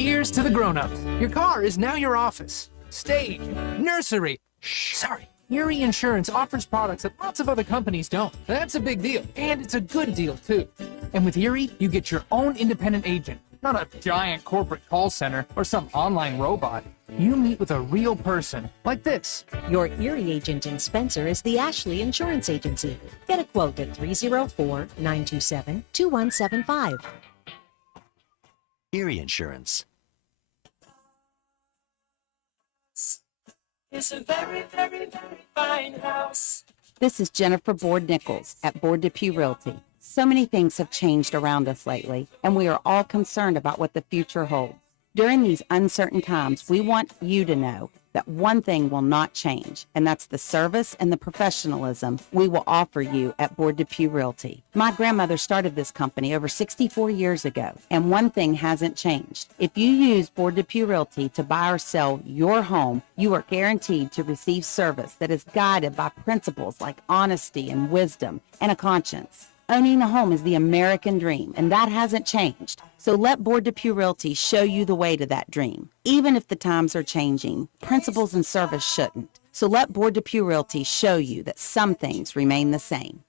Here's to the grown-ups. Your car is now your office, stage, nursery. Shh, sorry. Erie Insurance offers products that lots of other companies don't. That's a big deal, and it's a good deal, too. And with Erie, you get your own independent agent, not a giant corporate call center or some online robot. You meet with a real person, like this. Your Erie agent in Spencer is the Ashley Insurance Agency. Get a quote at 304-927-2175. Erie Insurance. It's a very, very, very fine house. This is Jennifer Board-Nichols at Board Depew Realty. So many things have changed around us lately, and we are all concerned about what the future holds. During these uncertain times, we want you to know that one thing will not change, and that's the service and the professionalism we will offer you at Board Depew Realty. My grandmother started this company over 64 years ago, and one thing hasn't changed. If you use Board Depew Realty to buy or sell your home, you are guaranteed to receive service that is guided by principles like honesty and wisdom and a conscience. Owning a home is the American dream, and that hasn't changed. So let Board Depew Realty show you the way to that dream. Even if the times are changing, principles and service shouldn't. So let Board Depew Realty show you that some things remain the same.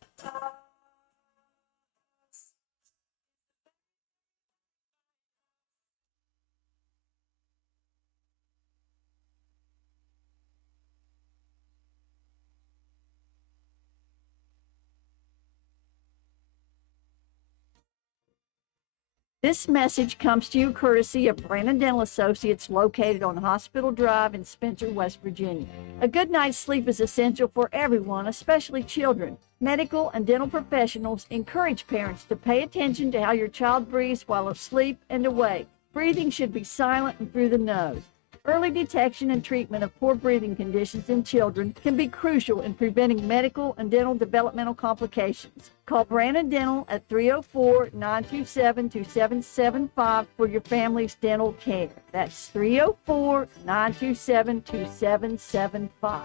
This message comes to you courtesy of Brandon Dental Associates located on Hospital Drive in Spencer, West Virginia. A good night's sleep is essential for everyone, especially children. Medical and dental professionals encourage parents to pay attention to how your child breathes while asleep and awake. Breathing should be silent and through the nose. Early detection and treatment of poor breathing conditions in children can be crucial in preventing medical and dental developmental complications. Call Brandon Dental at 304-927-2775 for your family's dental care. That's 304-927-2775.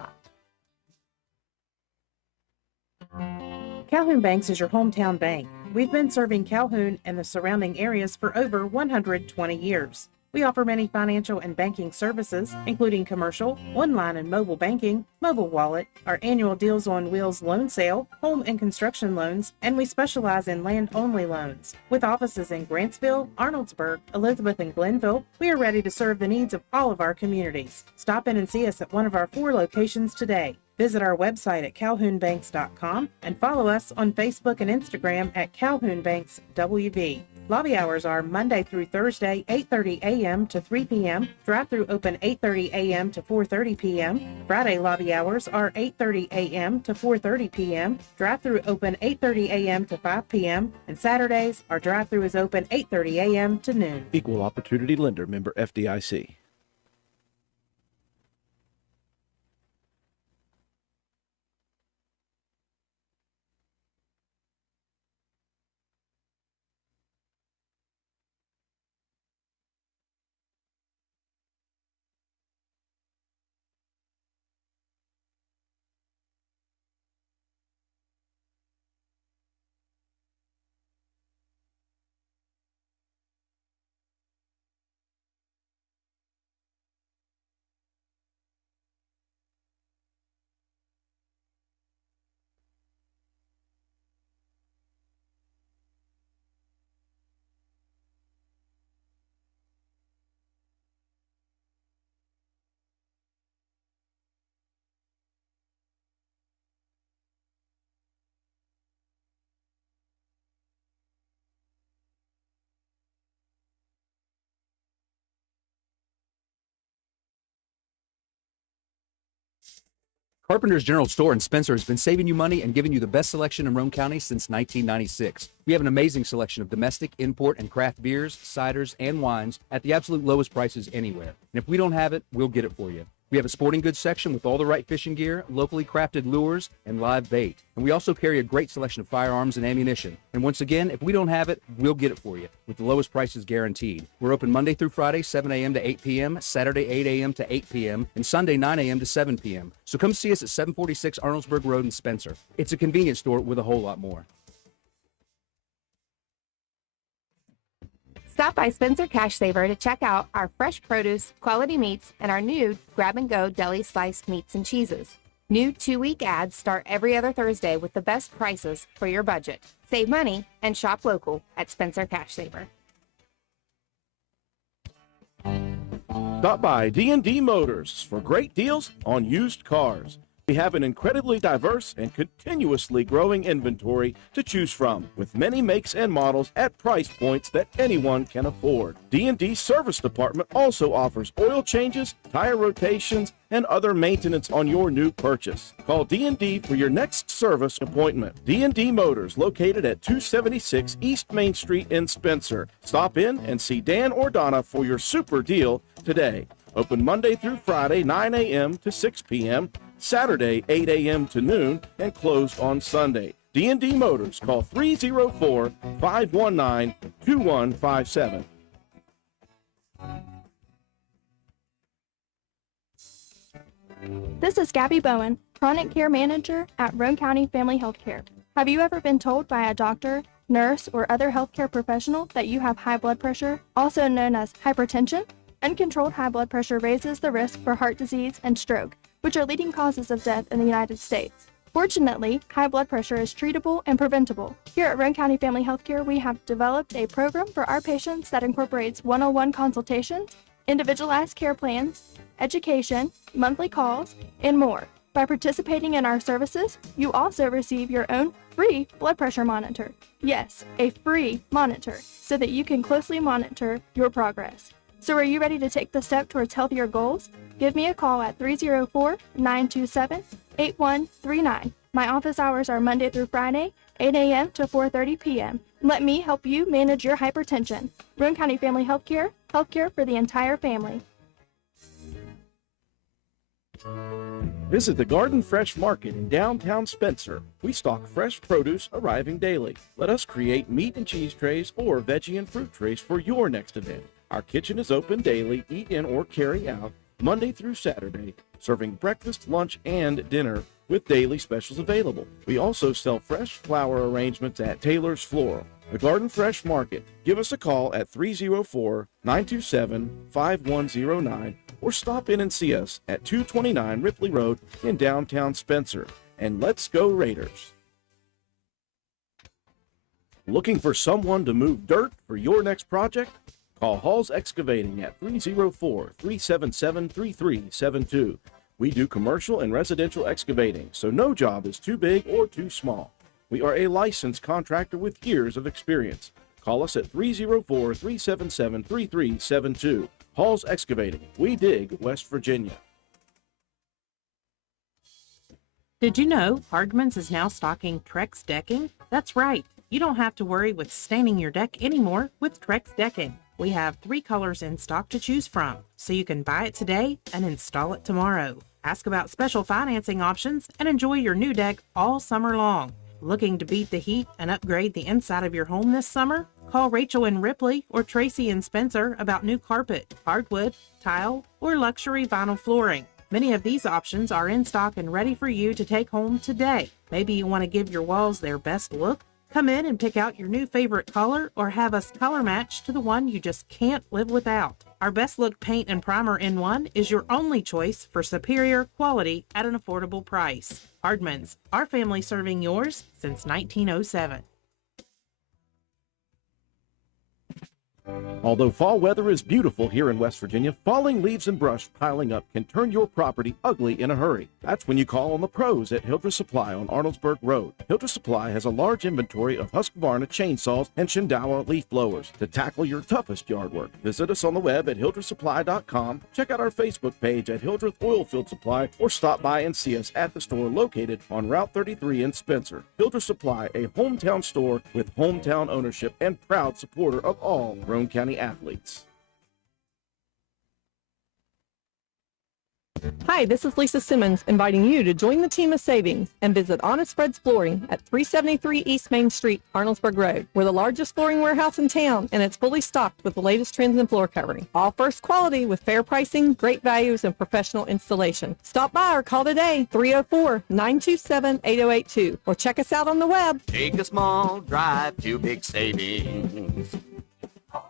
Calhoun Banks is your hometown bank. We've been serving Calhoun and the surrounding areas for over 120 years. We offer many financial and banking services, including commercial, online and mobile banking, mobile wallet, our annual Deals on Wheels loan sale, home and construction loans, and we specialize in land-only loans. With offices in Grantsville, Arnoldsburg, Elizabeth, and Glenville, we are ready to serve the needs of all of our communities. Stop in and see us at one of our 4 locations today. Visit our website at calhounbanks.com and follow us on Facebook and Instagram at Calhoun Banks WV. Lobby hours are Monday through Thursday, 8:30 a.m. to 3 p.m. Drive-thru open 8:30 a.m. to 4:30 p.m. Friday lobby hours are 8:30 a.m. to 4:30 p.m. Drive-thru open 8:30 a.m. to 5 p.m. And Saturdays, our drive-thru is open 8:30 a.m. to noon. Equal Opportunity Lender, member FDIC. Carpenter's General Store in Spencer has been saving you money and giving you the best selection in Roane County since 1996. We have an amazing selection of domestic, import, and craft beers, ciders, and wines at the absolute lowest prices anywhere. And if we don't have it, we'll get it for you. We have a sporting goods section with all the right fishing gear, locally crafted lures, and live bait. And we also carry a great selection of firearms and ammunition. And once again, if we don't have it, we'll get it for you with the lowest prices guaranteed. We're open Monday through Friday, 7 a.m. to 8 p.m., Saturday, 8 a.m. to 8 p.m., and Sunday, 9 a.m. to 7 p.m. So come see us at 746 Arnoldsburg Road in Spencer. It's a convenience store with a whole lot more. Stop by Spencer Cash Saver to check out our fresh produce, quality meats, and our new grab-and-go deli sliced meats and cheeses. New 2-week ads start every other Thursday with the best prices for your budget. Save money and shop local at Spencer Cash Saver. Stop by D&D Motors for great deals on used cars. We have an incredibly diverse and continuously growing inventory to choose from, with many makes and models at price points that anyone can afford. D&D Service Department also offers oil changes, tire rotations, and other maintenance on your new purchase. Call D&D for your next service appointment. D&D Motors, located at 276 East Main Street in Spencer. Stop in and see Dan or Donna for your super deal today. Open Monday through Friday, 9 a.m. to 6 p.m., Saturday, 8 a.m. to noon, and closed on Sunday. D&D Motors, call 304-519-2157. This is Gabby Bowen, Chronic Care Manager at Roane County Family Healthcare. Have you ever been told by a doctor, nurse, or other healthcare professional that you have high blood pressure, also known as hypertension? Uncontrolled high blood pressure raises the risk for heart disease and stroke, which are leading causes of death in the United States. Fortunately, high blood pressure is treatable and preventable. Here at Roane County Family Healthcare, we have developed a program for our patients that incorporates one-on-one consultations, individualized care plans, education, monthly calls, and more. By participating in our services, you also receive your own free blood pressure monitor. Yes, a free monitor, so that you can closely monitor your progress. So are you ready to take the step towards healthier goals? Give me a call at 304-927-8139. My office hours are Monday through Friday, 8 a.m. to 4:30 p.m. Let me help you manage your hypertension. Roane County Family Healthcare, healthcare for the entire family. Visit the Garden Fresh Market in downtown Spencer. We stock fresh produce arriving daily. Let us create meat and cheese trays or veggie and fruit trays for your next event. Our kitchen is open daily, eat in or carry out, Monday through Saturday, serving breakfast, lunch, and dinner with daily specials available. We also sell fresh flower arrangements at Taylor's Floral. The Garden Fresh Market. Give us a call at 304-927-5109 or stop in and see us at 229 Ripley Road in downtown Spencer. And let's go Raiders! Looking for someone to move dirt for your next project? Call Hall's Excavating at 304-377-3372. We do commercial and residential excavating, so no job is too big or too small. We are a licensed contractor with years of experience. Call us at 304-377-3372. Hall's Excavating. We dig West Virginia. Did you know Hardman's is now stocking Trex decking? That's right. You don't have to worry with staining your deck anymore with Trex decking. We have 3 colors in stock to choose from, so you can buy it today and install it tomorrow. Ask about special financing options and enjoy your new deck all summer long. Looking to beat the heat and upgrade the inside of your home this summer? Call Rachel in Ripley or Tracy in Spencer about new carpet, hardwood, tile, or luxury vinyl flooring. Many of these options are in stock and ready for you to take home today. Maybe you want to give your walls their best look? Come in and pick out your new favorite color or have us color match to the one you just can't live without. Our Best Look Paint and Primer in One is your only choice for superior quality at an affordable price. Hardman's, our family serving yours since 1907. Although fall weather is beautiful here in West Virginia, falling leaves and brush piling up can turn your property ugly in a hurry. That's when you call on the pros at Hildreth Supply on Arnoldsburg Road. Hildreth Supply has a large inventory of Husqvarna chainsaws and Shindawa leaf blowers to tackle your toughest yard work. Visit us on the web at hildrethsupply.com, check out our Facebook page at Hildreth Oilfield Supply, or stop by and see us at the store located on Route 33 in Spencer. Hildreth Supply, a hometown store with hometown ownership and proud supporter of all Roane County athletes. Hi, this is Lisa Simmons inviting you to join the team of savings and visit Honest Fred's Flooring at 373 East Main Street, Arnoldsburg Road. We're the largest flooring warehouse in town, and it's fully stocked with the latest trends in floor covering. All first quality with fair pricing, great values, and professional installation. Stop by or call today, 304-927-8082, or check us out on the web. Take a small drive to big savings.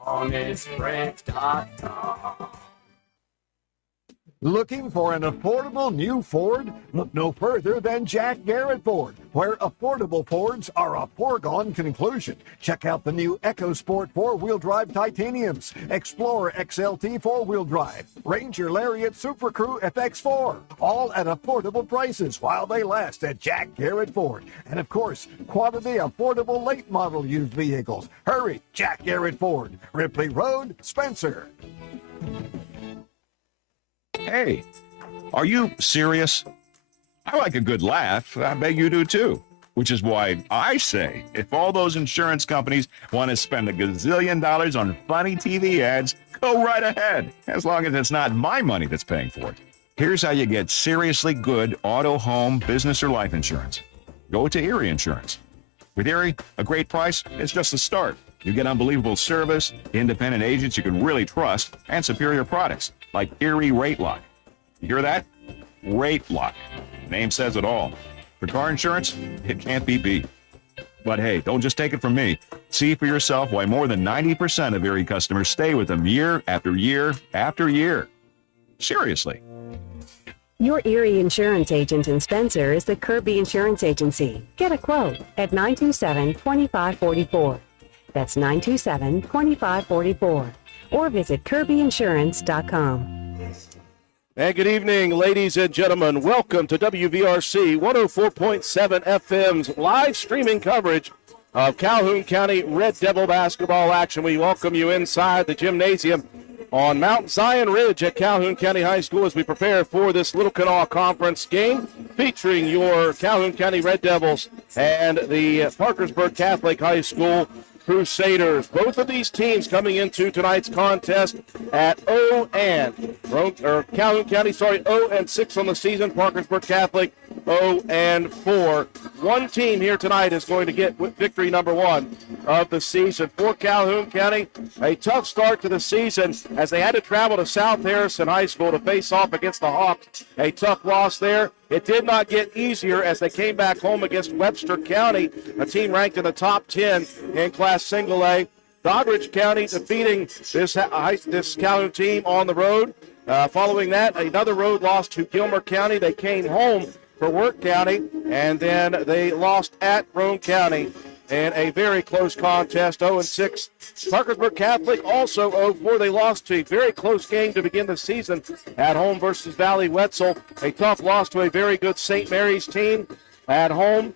HonestFriends.com. Looking for an affordable new Ford? Look no further than Jack Garrett Ford, where affordable Fords are a foregone conclusion. Check out the new EcoSport four-wheel drive Titaniums, Explorer XLT four-wheel drive, Ranger Lariat Super Crew FX4, all at affordable prices while they last at Jack Garrett Ford. And of course, quality affordable late model used vehicles. Hurry, Jack Garrett Ford, Ripley Road, Spencer. Hey, are you serious? I like a good laugh. I bet you do too. Which is why I say, if all those insurance companies want to spend $1 gazillion on funny TV ads, go right ahead, as long as it's not my money that's paying for it. Here's how you get seriously good auto, home, business, or life insurance. Go to Erie Insurance. With Erie, a great price is just the start. You get unbelievable service, independent agents you can really trust, and superior products like Erie Rate Lock. You hear that? Rate Lock. Name says it all. For car insurance, it can't be beat. But hey, don't just take it from me. See for yourself why more than 90% of Erie customers stay with them year after year after year. Seriously. Your Erie insurance agent in Spencer is the Kirby Insurance Agency. Get a quote at 927-2544. That's 927-2544. Or visit KirbyInsurance.com. And good evening, ladies and gentlemen. Welcome to WVRC 104.7 FM's live streaming coverage of Calhoun County Red Devil basketball action. We welcome you inside the gymnasium on Mount Zion Ridge at Calhoun County High School as we prepare for this Little Kanawha Conference game featuring your Calhoun County Red Devils and the Parkersburg Catholic High School Crusaders. Both of these teams coming into tonight's contest at 0-6 on the season. Parkersburg Catholic 0-4. One team here tonight is going to get victory number one of the season. For Calhoun County, a tough start to the season as they had to travel to South Harrison High School to face off against the Hawks. A tough loss there. It did not get easier as they came back home against Webster County, a team ranked in the top 10 in Class Single A. Doddridge County defeating this Calhoun team on the road. Following that, another road loss to Gilmer County. They came home for Work County, and then they lost at Roane County in a very close contest, 0-6. Parkersburg Catholic also 0-4. They lost to a very close game to begin the season at home versus Valley Wetzel. A tough loss to a very good St. Mary's team at home.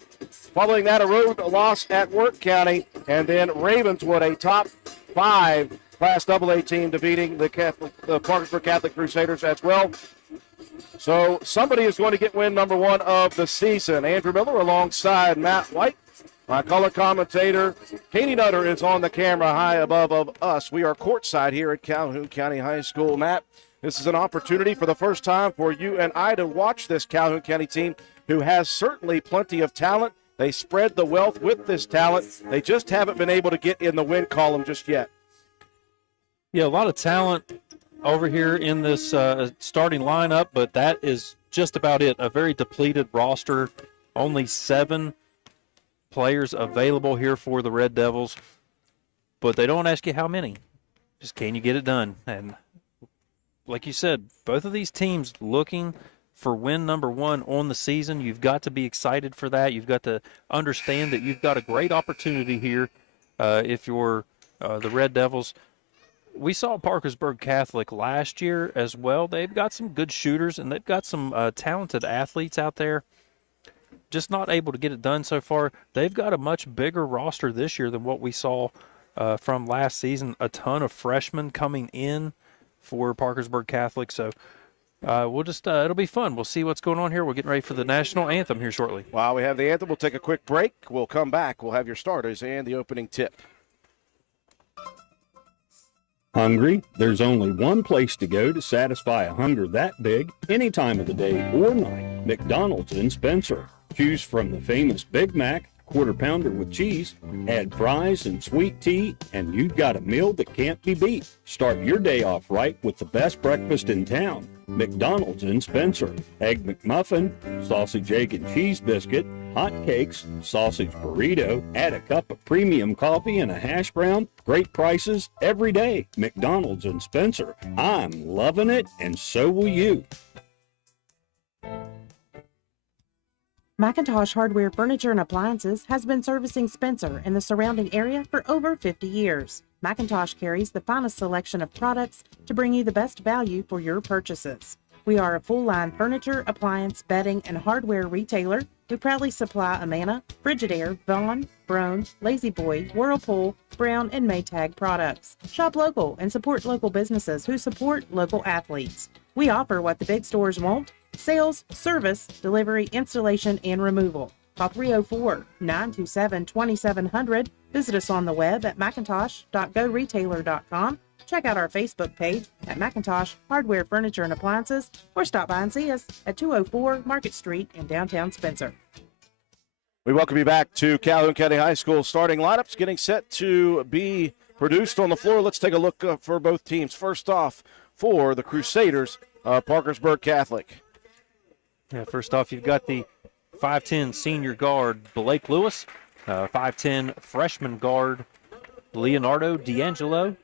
Following that, a road loss at Work County, and then Ravenswood, a top 5 Class AA team, defeating the Parkersburg Catholic Crusaders as well. So somebody is going to get win number one of the season. Andrew Miller alongside Matt White. My color commentator, Katie Nutter, is on the camera high above of us. We are courtside here at Calhoun County High School. Matt, this is an opportunity for the first time for you and I to watch this Calhoun County team who has certainly plenty of talent. They spread the wealth with this talent. They just haven't been able to get in the win column just yet. Yeah, a lot of talent over here in this starting lineup, but that is just about it. A very depleted roster, only 7 players available here for the Red Devils, but they don't ask you how many. Just can you get it done? And like you said, both of these teams looking for win number one on the season. You've got to be excited for that. You've got to understand that you've got a great opportunity here if you're the Red Devils. We saw Parkersburg Catholic last year as well. They've got some good shooters, and they've got some talented athletes out there. Just not able to get it done so far. They've got a much bigger roster this year than what we saw from last season. A ton of freshmen coming in for Parkersburg Catholic. So we'll just, it'll be fun. We'll see what's going on here. We're getting ready for the national anthem here shortly. While we have the anthem, we'll take a quick break. We'll come back. We'll have your starters and the opening tip. Hungry? There's only one place to go to satisfy a hunger that big, any time of the day or night. McDonald's in Spencer. Choose from the famous Big Mac, quarter pounder with cheese, add fries and sweet tea, and you've got a meal that can't be beat. Start your day off right with the best breakfast in town. McDonald's in Spencer. Egg McMuffin, sausage, egg, and cheese biscuit, hot cakes, sausage burrito, add a cup of premium coffee and a hash brown. Great prices every day. McDonald's in Spencer. I'm loving it, and so will you. McIntosh Hardware Furniture and Appliances has been servicing Spencer and the surrounding area for over 50 years. McIntosh carries the finest selection of products to bring you the best value for your purchases. We are a full-line furniture, appliance, bedding, and hardware retailer. We proudly supply Amana, Frigidaire, Vaughan, Broan, Lazy Boy, Whirlpool, Brown, and Maytag products. Shop local and support local businesses who support local athletes. We offer what the big stores won't: sales, service, delivery, installation, and removal. Call 304-927-2700. Visit us on the web at macintosh.goretailer.com. Check out our Facebook page at McIntosh Hardware Furniture and Appliances, or stop by and see us at 204 Market Street in downtown Spencer. We welcome you back to Calhoun County High School. Starting lineups getting set to be produced on the floor. Let's take a look for both teams. First off, for the Crusaders, Parkersburg Catholic. Yeah, first off, you've got the 5'10 senior guard Blake Lewis, 5'10 freshman guard Leonardo D'Angelo,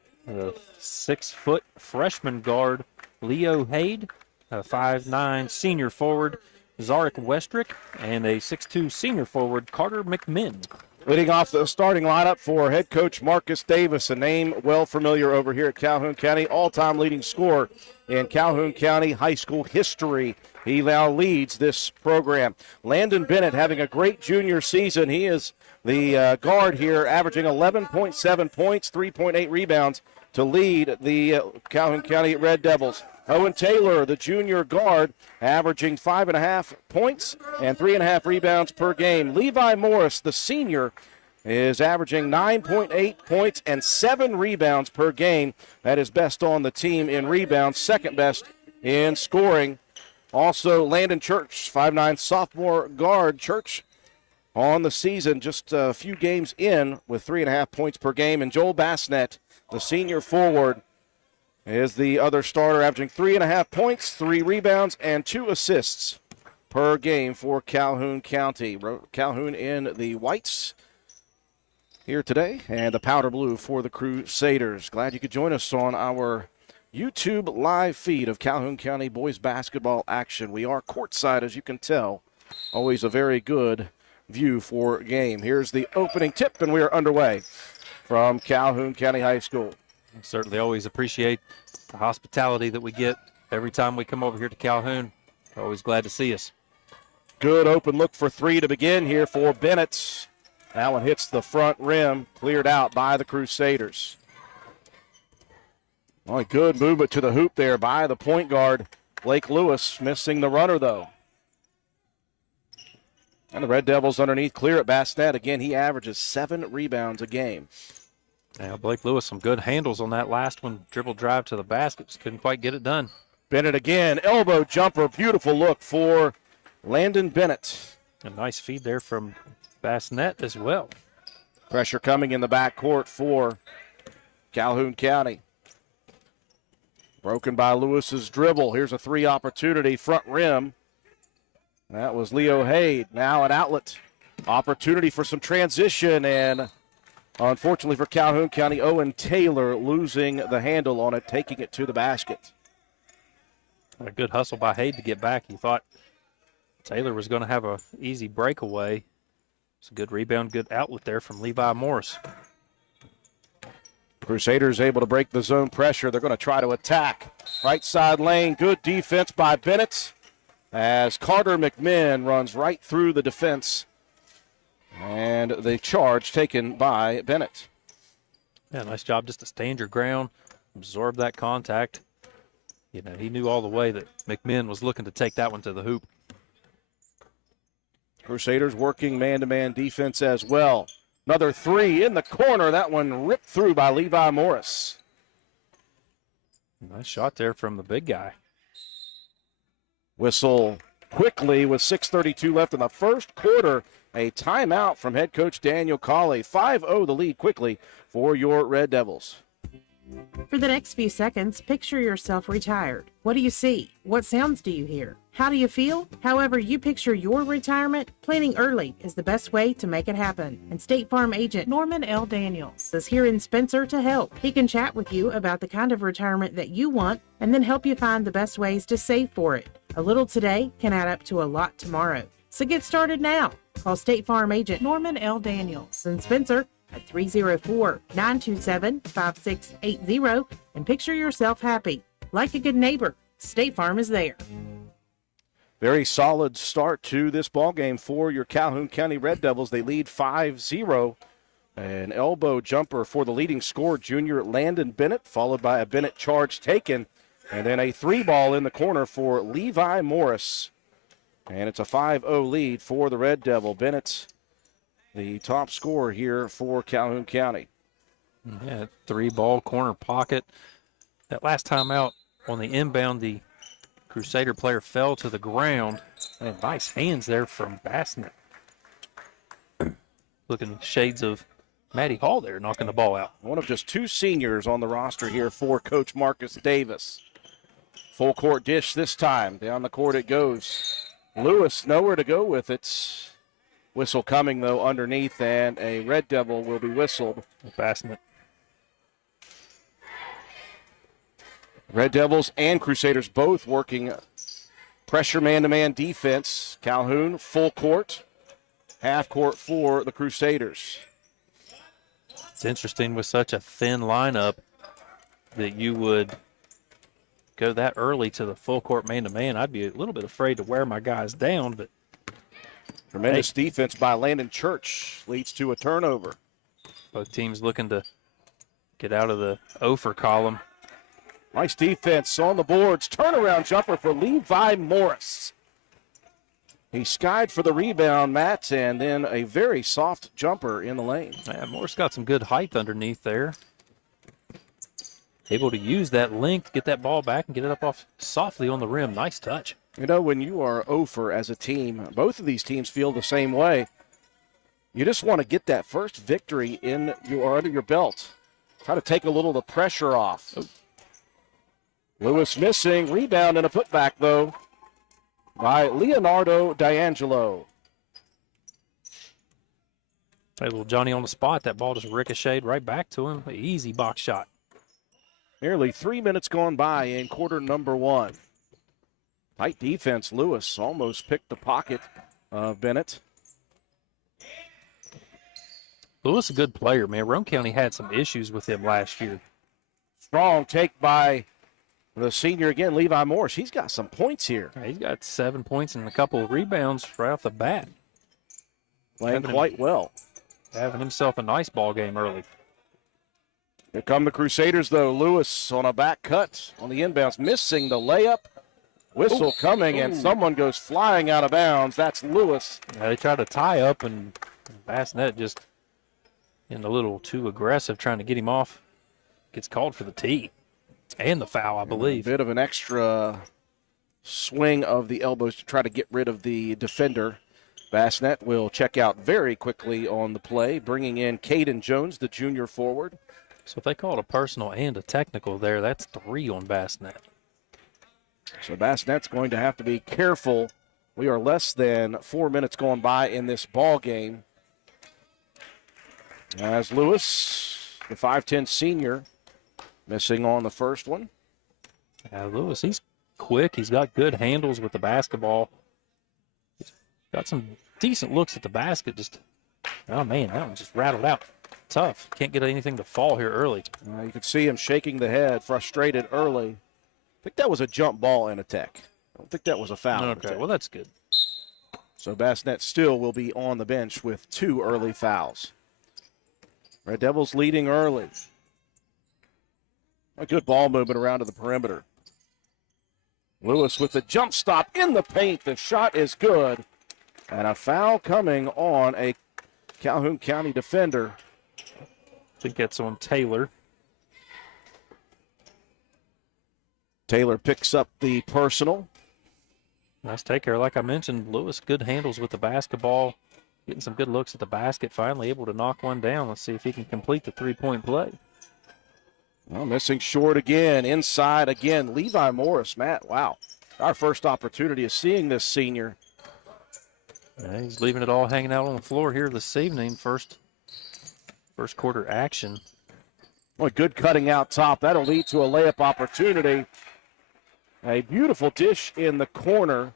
6-foot freshman guard Leo Haid, 5'9 senior forward Zarek Westrick, and a 6'2 senior forward Carter McMinn. Leading off the starting lineup for head coach Marcus Davis, a name well familiar over here at Calhoun County, all-time leading scorer in Calhoun County high school history. He now leads this program. Landon Bennett having a great junior season. He is the guard here, averaging 11.7 points, 3.8 rebounds to lead the Calhoun County Red Devils. Owen Taylor, the junior guard, averaging 5.5 points and 3.5 rebounds per game. Levi Morris, the senior, is averaging 9.8 points and 7 rebounds per game. That is best on the team in rebounds, second best in scoring. Also, Landon Church, 5'9 sophomore guard. Church on the season, just a few games in with 3.5 points per game. And Joel Bassnett, the senior forward, is the other starter, averaging 3.5 points, 3 rebounds, and 2 assists per game for Calhoun County. Calhoun in the whites here today, and the powder blue for the Crusaders. Glad you could join us on our YouTube live feed of Calhoun County boys basketball action. We are courtside, as you can tell. Always a very good view for game. Here's the opening tip, and we are underway from Calhoun County High School. Certainly always appreciate the hospitality that we get every time we come over here to Calhoun. Always glad to see us. Good open look for three to begin here for Bennett. That one hits the front rim, cleared out by the Crusaders. Well, good movement to the hoop there by the point guard, Blake Lewis, missing the runner, though. And the Red Devils underneath clear at Bassnett. Again, he averages 7 rebounds a game. Now, Blake Lewis, some good handles on that last one. Dribble drive to the basket, just couldn't quite get it done. Bennett again, elbow jumper, beautiful look for Landon Bennett. A nice feed there from Bassnett as well. Pressure coming in the backcourt for Calhoun County. Broken by Lewis's dribble. Here's a three opportunity, front rim. That was Leo Haid. Now an outlet opportunity for some transition, and unfortunately for Calhoun County, Owen Taylor losing the handle on it, taking it to the basket. A good hustle by Haid to get back. He thought Taylor was going to have an easy breakaway. It's a good rebound, good outlet there from Levi Morris. Crusaders able to break the zone pressure. They're going to try to attack. Right side lane, good defense by Bennett as Carter McMinn runs right through the defense. And the charge taken by Bennett. Yeah, nice job just to stand your ground, absorb that contact. You know, he knew all the way that McMinn was looking to take that one to the hoop. Crusaders working man-to-man defense as well. Another three in the corner. That one ripped through by Levi Morris. Nice shot there from the big guy. Whistle quickly with 6:32 left in the first quarter. A timeout from head coach Daniel Colley. 5-0 the lead quickly for your Red Devils. For the next few seconds, picture yourself retired. What do you see? What sounds do you hear? How do you feel? However you picture your retirement, planning early is the best way to make it happen. And State Farm agent Norman L. Daniels is here in Spencer to help. He can chat with you about the kind of retirement that you want and then help you find the best ways to save for it. A little today can add up to a lot tomorrow. So get started now. Call State Farm agent Norman L. Daniels in Spencer at 304-927-5680 and picture yourself happy. Like a good neighbor, State Farm is there. Very solid start to this ball game for your Calhoun County Red Devils. They lead 5-0. An elbow jumper for the leading scorer, junior Landon Bennett, followed by a Bennett charge taken. And then a 3-ball in the corner for Levi Morris. And it's a 5-0 lead for the Red Devil. Bennett's the top scorer here for Calhoun County. Yeah, 3-ball corner pocket. That last time out on the inbound, the Crusader player fell to the ground. And nice hands there from Bassnett. Looking shades of Matty Hall there, knocking the ball out. One of just 2 seniors on the roster here for Coach Marcus Davis. Full court dish this time. Down the court it goes. Lewis nowhere to go with it. Whistle coming, though, underneath, and a Red Devil will be whistled. Bassnett. Red Devils and Crusaders both working pressure man-to-man defense. Calhoun, full court, half court for the Crusaders. It's interesting with such a thin lineup that you would go that early to the full court man-to-man. I'd be a little bit afraid to wear my guys down, but tremendous defense by Landon Church leads to a turnover. Both teams looking to get out of the over column. Nice defense on the boards. Turnaround jumper for Levi Morris. He skied for the rebound, Matt, and then a very soft jumper in the lane. Yeah, Morris got some good height underneath there. Able to use that length, get that ball back, and get it up off softly on the rim. Nice touch. You know, when you are over as a team, both of these teams feel the same way. You just want to get that first victory in your under your belt. Try to take a little of the pressure off. Oh. Lewis missing. Rebound and a putback, though, by Leonardo D'Angelo. A little Johnny on the spot. That ball just ricocheted right back to him. Easy box shot. Nearly 3 minutes gone by in quarter number 1. Tight defense. Lewis almost picked the pocket of Bennett. Lewis is a good player, man. Roane County had some issues with him last year. Strong take by the senior again, Levi Morris. He's got some points here. He's got 7 points and a couple of rebounds right off the bat. Playing quite well. Having himself a nice ball game early. Here come the Crusaders, though. Lewis on a back cut on the inbounds, missing the layup. Whistle coming, and someone goes flying out of bounds. That's Lewis. Yeah, they tried to tie up, and Bassnett just getting a little too aggressive, trying to get him off. Gets called for the tee and the foul, I believe. A bit of an extra swing of the elbows to try to get rid of the defender. Bassnett will check out very quickly on the play, bringing in Caden Jones, the junior forward. So if they call it a personal and a technical there, that's 3 on Bassnett. So Bassnett's going to have to be careful. We are less than 4 minutes going by in this ball game. As Lewis, the 5'10 senior, missing on the first one. Lewis, he's quick. He's got good handles with the basketball. He's got some decent looks at the basket. Just, oh, man, that one just rattled out. Tough. Can't get anything to fall here early. You could see him shaking the head, frustrated early. I think that was a jump ball in a tech. I don't think that was a foul. Okay, well, that's good. So Bassnett still will be on the bench with 2 early fouls. Red Devils leading early. A good ball movement around to the perimeter. Lewis with the jump stop in the paint. The shot is good. And a foul coming on a Calhoun County defender. I think that's on Taylor. Taylor picks up the personal. Nice take care. Like I mentioned, Lewis, good handles with the basketball. Getting some good looks at the basket. Finally able to knock one down. Let's see if he can complete the 3-point play. Well, missing short again, inside again. Levi Morris, Matt, wow. Our first opportunity of seeing this senior. Yeah, he's leaving it all hanging out on the floor here this evening. First quarter action. Boy, good cutting out top. That'll lead to a layup opportunity. A beautiful dish in the corner.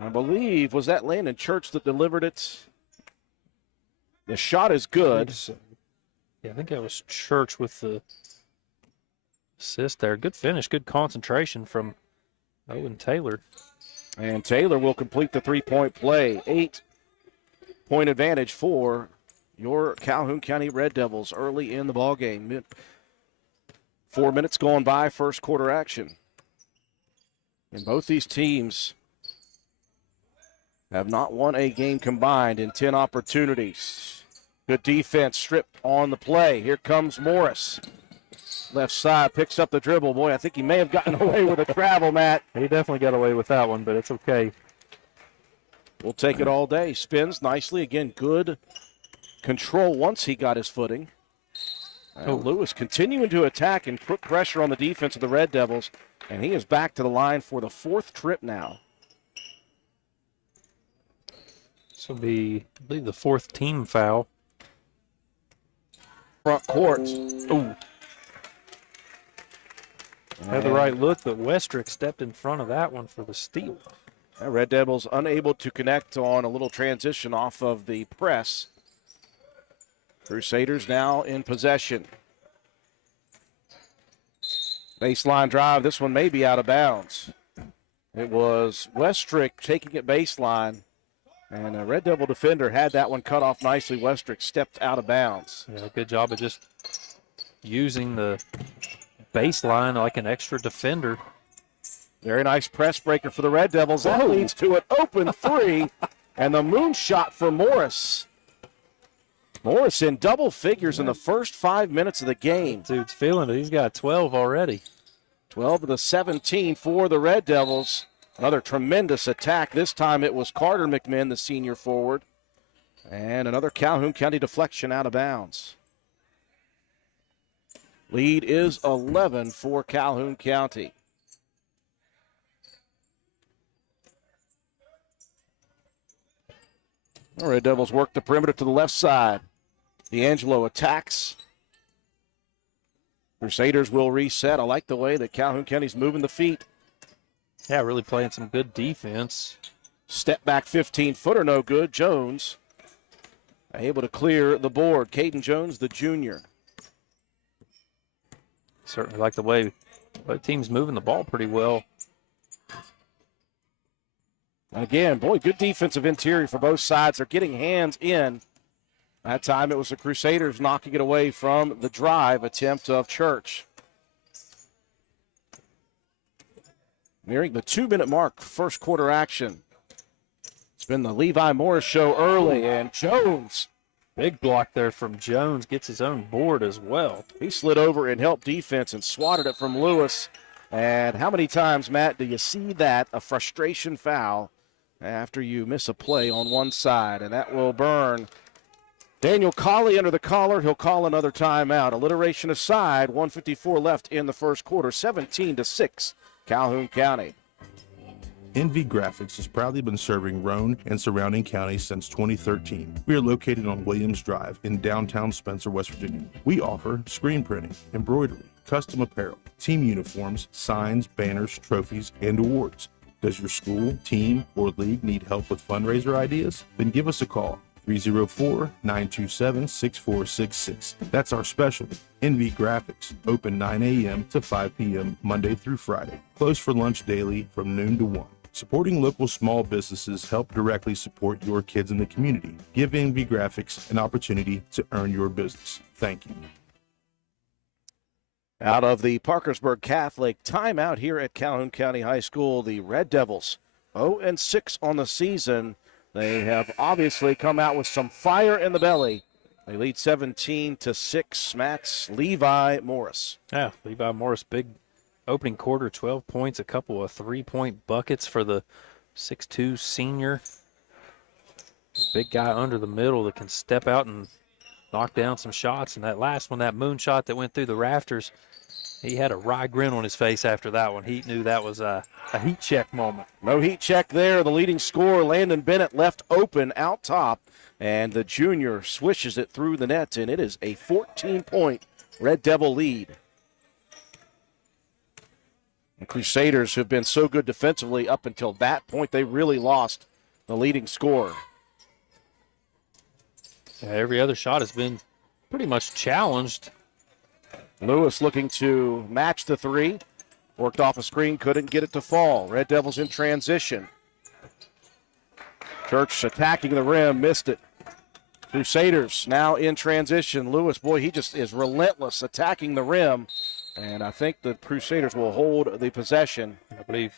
I believe, was that Landon Church that delivered it? The shot is good. Yeah, I think that was Church with the assist there. Good finish, good concentration from Owen Taylor. And Taylor will complete the three-point play. 8-point advantage for your Calhoun County Red Devils early in the ballgame. 4 minutes gone by, first quarter action. And both these teams have not won a game combined in 10 opportunities. Good defense stripped on the play. Here comes Morris. Left side, picks up the dribble. Boy, I think he may have gotten away with a travel, Matt. He definitely got away with that one, but it's okay. We'll take it all day. Spins nicely. Again, good control once he got his footing. Lewis continuing to attack and put pressure on the defense of the Red Devils, and he is back to the line for the fourth trip now. This will be, I believe, the fourth team foul. Front court. Ooh. Had the right look, but Westrick stepped in front of that one for the steal. Red Devils unable to connect on a little transition off of the press. Crusaders now in possession. Baseline drive. This one may be out of bounds. It was Westrick taking it baseline, and a Red Devil defender had that one cut off nicely. Westrick stepped out of bounds. Yeah, good job of just using the baseline like an extra defender. Very nice press breaker for the Red Devils. That leads to an open three, and the moon shot for Morris. Morris in double figures in the first 5 minutes of the game. Dude's feeling it. He's got 12 already. 12 to the 17 for the Red Devils. Another tremendous attack. This time it was Carter McMinn, the senior forward. And another Calhoun County deflection out of bounds. Lead is 11 for Calhoun County. The Red Devils work the perimeter to the left side. D'Angelo attacks. Crusaders will reset. I like the way that Calhoun County's moving the feet. Yeah, really playing some good defense. Step back 15-footer, no good. Jones able to clear the board. Caden Jones, the junior. Certainly like the way both teams moving the ball pretty well. Again, boy, good defensive interior for both sides. They're getting hands in. That time it was the Crusaders knocking it away from the drive attempt of Church. Nearing the 2-minute mark, first quarter action. It's been the Levi Morris show early, and Jones. Big block there from Jones, gets his own board as well. He slid over and helped defense and swatted it from Lewis. And how many times, Matt, do you see that, a frustration foul, after you miss a play on one side? And that will burn Daniel Colley under the collar. He'll call another timeout. Alliteration aside, 1:54 left in the first quarter, 17-6, Calhoun County. NV Graphics has proudly been serving Roane and surrounding counties since 2013. We are located on Williams Drive in downtown Spencer, West Virginia. We offer screen printing, embroidery, custom apparel, team uniforms, signs, banners, trophies, and awards. Does your school, team, or league need help with fundraiser ideas? Then give us a call. 304-927-6466. That's our specialty. NV Graphics, open 9 a.m. to 5 p.m. Monday through Friday. Closed for lunch daily from noon to 1. Supporting local small businesses help directly support your kids in the community. Give NV Graphics an opportunity to earn your business. Thank you. Out of the Parkersburg Catholic timeout here at Calhoun County High School, the Red Devils 0-6 on the season. They have obviously come out with some fire in the belly. They lead 17-6. Matt's Levi Morris. Yeah, Levi Morris, big opening quarter, 12 points, a couple of three-point buckets for the 6'2 senior. Big guy under the middle that can step out and knocked down some shots, and that last one, that moon shot that went through the rafters, he had a wry grin on his face after that one. He knew that was a heat check moment. No heat check there. The leading scorer, Landon Bennett, left open out top, and the junior swishes it through the net, and it is a 14-point Red Devil lead. The Crusaders have been so good defensively up until that point. They really lost the leading scorer. Yeah, every other shot has been pretty much challenged. Lewis looking to match the three. Worked off a screen, couldn't get it to fall. Red Devils in transition. Church attacking the rim, missed it. Crusaders now in transition. Lewis, boy, he just is relentless attacking the rim. And I think the Crusaders will hold the possession. I believe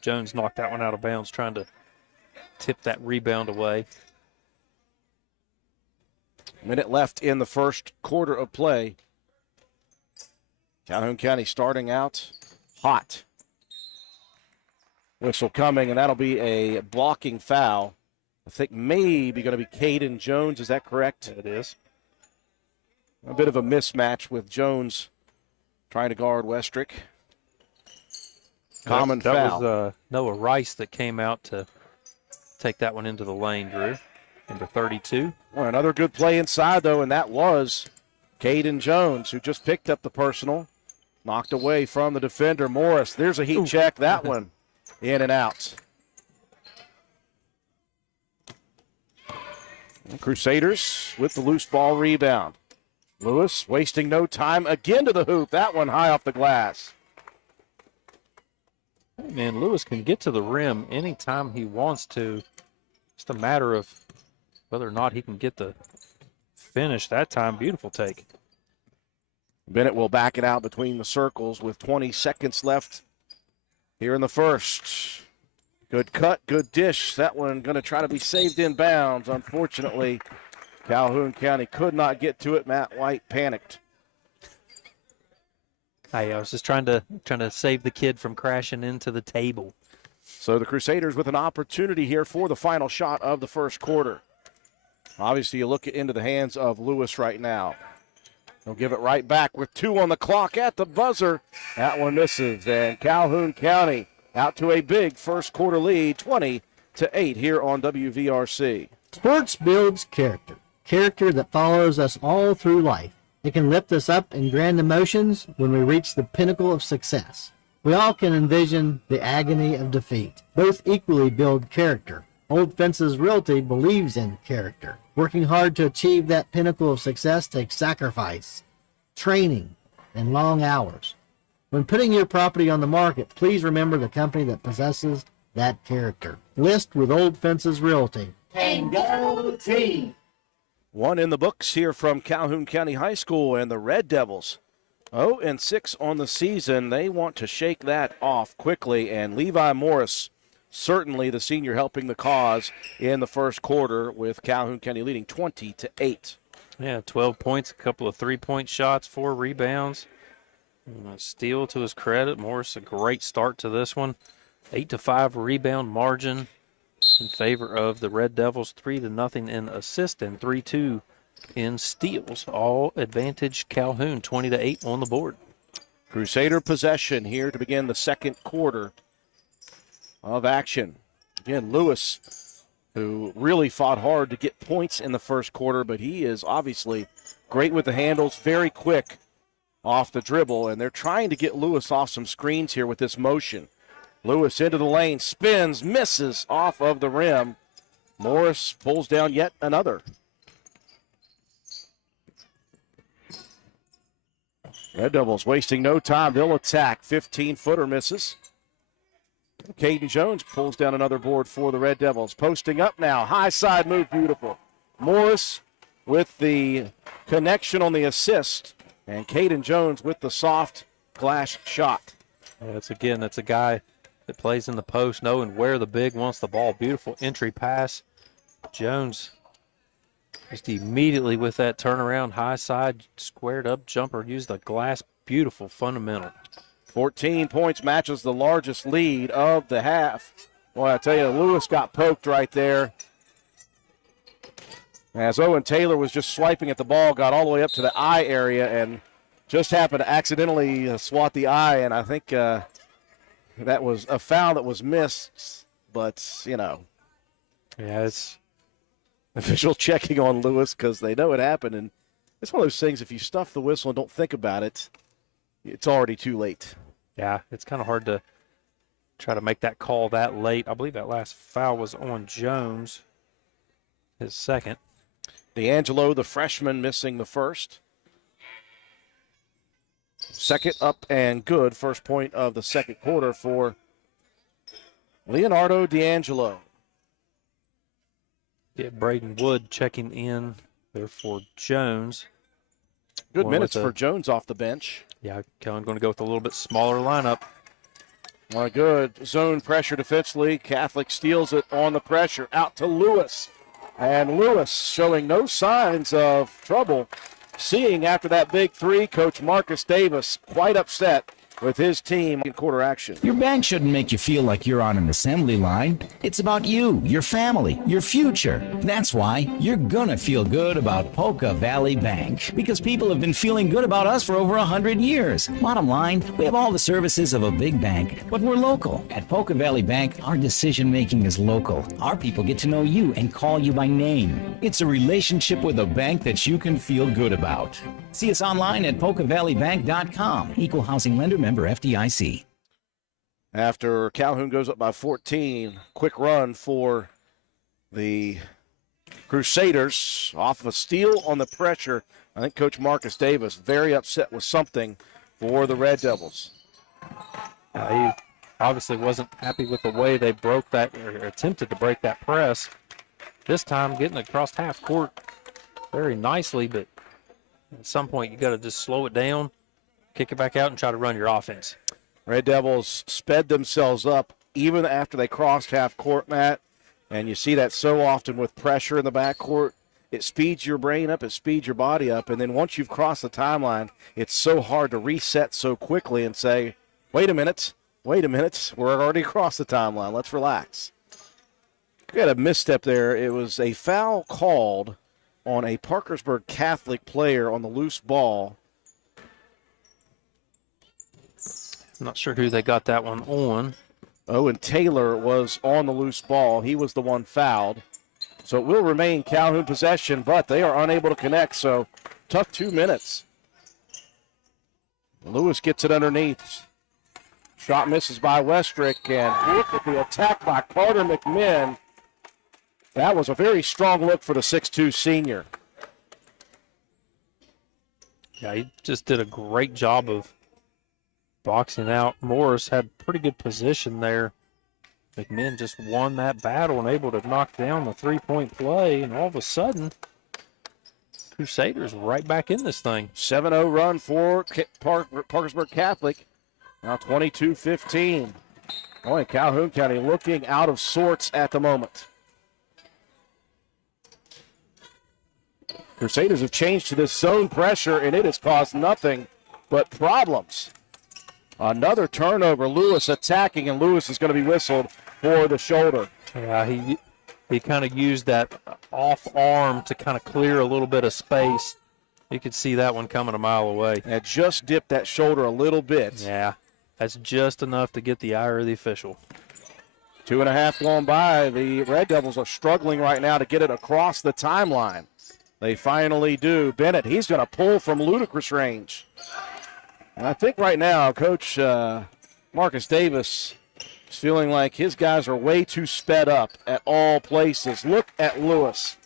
Jones knocked that one out of bounds, trying to tip that rebound away. Minute left in the first quarter of play. Calhoun County starting out hot. Whistle coming, and that'll be a blocking foul. I think maybe going to be Caden Jones. Is that correct? It is. A bit of a mismatch with Jones trying to guard Westrick. Common foul. That was Noah Rice that came out to take that one into the lane, Drew. Number 32. Well, another good play inside, though, and that was Caden Jones, who just picked up the personal. Knocked away from the defender, Morris. There's a heat check. That one in and out. And Crusaders with the loose ball rebound. Lewis wasting no time again to the hoop. That one high off the glass. Hey, man, Lewis can get to the rim anytime he wants to. Just a matter of whether or not he can get the finish that time. Beautiful take. Bennett will back it out between the circles with 20 seconds left here in the first. Good cut, good dish. That one going to try to be saved in bounds. Unfortunately, Calhoun County could not get to it. Matt White panicked. I was just trying to save the kid from crashing into the table. So the Crusaders with an opportunity here for the final shot of the first quarter. Obviously, you look into the hands of Lewis right now. He'll give it right back with 2 on the clock at the buzzer. That one misses, and Calhoun County out to a big first quarter lead, 20-8 here on WVRC. Sports builds character, character that follows us all through life. It can lift us up in grand emotions when we reach the pinnacle of success. We all can envision the agony of defeat. Both equally build character. Old Fences Realty believes in character. Working hard to achieve that pinnacle of success takes sacrifice, training, and long hours. When putting your property on the market, please remember the company that possesses that character. List with Old Fences Realty. And go team! One in the books here from Calhoun County High School, and the Red Devils 0-6 on the season. They want to shake that off quickly, and Levi Morris, certainly the senior, helping the cause in the first quarter with Calhoun County leading 20-8. Yeah, 12 points, a couple of three-point shots, 4 rebounds. A steal to his credit. Morris, a great start to this one. 8-5 rebound margin in favor of the Red Devils. 3-0 in assist and 3-2 in steals. All advantage Calhoun, 20-8 on the board. Crusader possession here to begin the second quarter of action. Again, Lewis, who really fought hard to get points in the first quarter, but he is obviously great with the handles, very quick off the dribble, and they're trying to get Lewis off some screens here with this motion. Lewis into the lane, spins, misses off of the rim. Morris pulls down yet another. Red Devils wasting no time. They'll attack. 15-footer misses. Caden Jones pulls down another board for the Red Devils. Posting up now. High side move, beautiful. Morris with the connection on the assist. And Caden Jones with the soft glass shot. Yeah, that's a guy that plays in the post, knowing where the big wants the ball. Beautiful entry pass. Jones just immediately with that turnaround, high side, squared up jumper, used the glass. Beautiful fundamental. 14 points matches the largest lead of the half. Boy, I tell you, Lewis got poked right there. As Owen Taylor was just swiping at the ball, got all the way up to the eye area and just happened to accidentally swat the eye, and I think that was a foul that was missed, but, you know. Yeah, it's official checking on Lewis because they know it happened, and it's one of those things, if you stuff the whistle and don't think about it, it's already too late. Yeah, it's kind of hard to try to make that call that late. I believe that last foul was on Jones, his second. D'Angelo, the freshman, missing the first. Second up and good. First point of the second quarter for Leonardo D'Angelo. Yeah, Braden Wood checking in there for Jones. Good minutes for Jones off the bench. Yeah, Calhoun going to go with a little bit smaller lineup. Well, good zone pressure defensively. Catholic steals it on the pressure. Out to Lewis. And Lewis showing no signs of trouble. Seeing after that big three, Coach Marcus Davis quite upset with his team in quarter action. Your bank shouldn't make you feel like you're on an assembly line. It's about you, your family, your future. That's why you're gonna feel good about Polka Valley Bank, because people have been feeling good about us for over 100 years. Bottom line, we have all the services of a big bank, but we're local. At Polka Valley Bank, our decision making is local. Our people get to know you and call you by name. It's a relationship with a bank that you can feel good about. See us online at polkavalleybank.com. Equal housing lender, member FDIC. After Calhoun goes up by 14, quick run for the Crusaders off of a steal on the pressure. I think Coach Marcus Davis very upset with something for the Red Devils. He obviously wasn't happy with the way they broke that or attempted to break that press. This time getting across half court very nicely, but at some point you got to just slow it down, kick it back out, and try to run your offense. Red Devils sped themselves up even after they crossed half court, Matt. And you see that so often with pressure in the backcourt. It speeds your brain up, it speeds your body up, and then once you've crossed the timeline, it's so hard to reset so quickly and say, wait a minute, we're already across the timeline, let's relax. We had a misstep there. It was a foul called on a Parkersburg Catholic player on the loose ball. I'm not sure who they got that one on. Owen Taylor was on the loose ball. He was the one fouled. So it will remain Calhoun possession, but they are unable to connect, so tough 2 minutes. Lewis gets it underneath. Shot misses by Westrick, and look at the attack by Carter McMinn. That was a very strong look for the 6'2 senior. Yeah, he just did a great job of boxing out. Morris had pretty good position there. McMinn just won that battle and able to knock down the three-point play, and all of a sudden, Crusaders right back in this thing. 7-0 run for Parkersburg Catholic. Now 22-15. Boy, Calhoun County looking out of sorts at the moment. Crusaders have changed to this zone pressure, and it has caused nothing but problems. Another turnover. Lewis attacking, and Lewis is going to be whistled for the shoulder. Yeah, he kind of used that off arm to kind of clear a little bit of space. You could see that one coming a mile away. And just dipped that shoulder a little bit. Yeah, that's just enough to get the eye of the official. 2.5 gone by. The Red Devils are struggling right now to get it across the timeline. They finally do. Bennett, he's going to pull from ludicrous range. And I think right now, Coach Marcus Davis is feeling like his guys are way too sped up at all places. Look at Lewis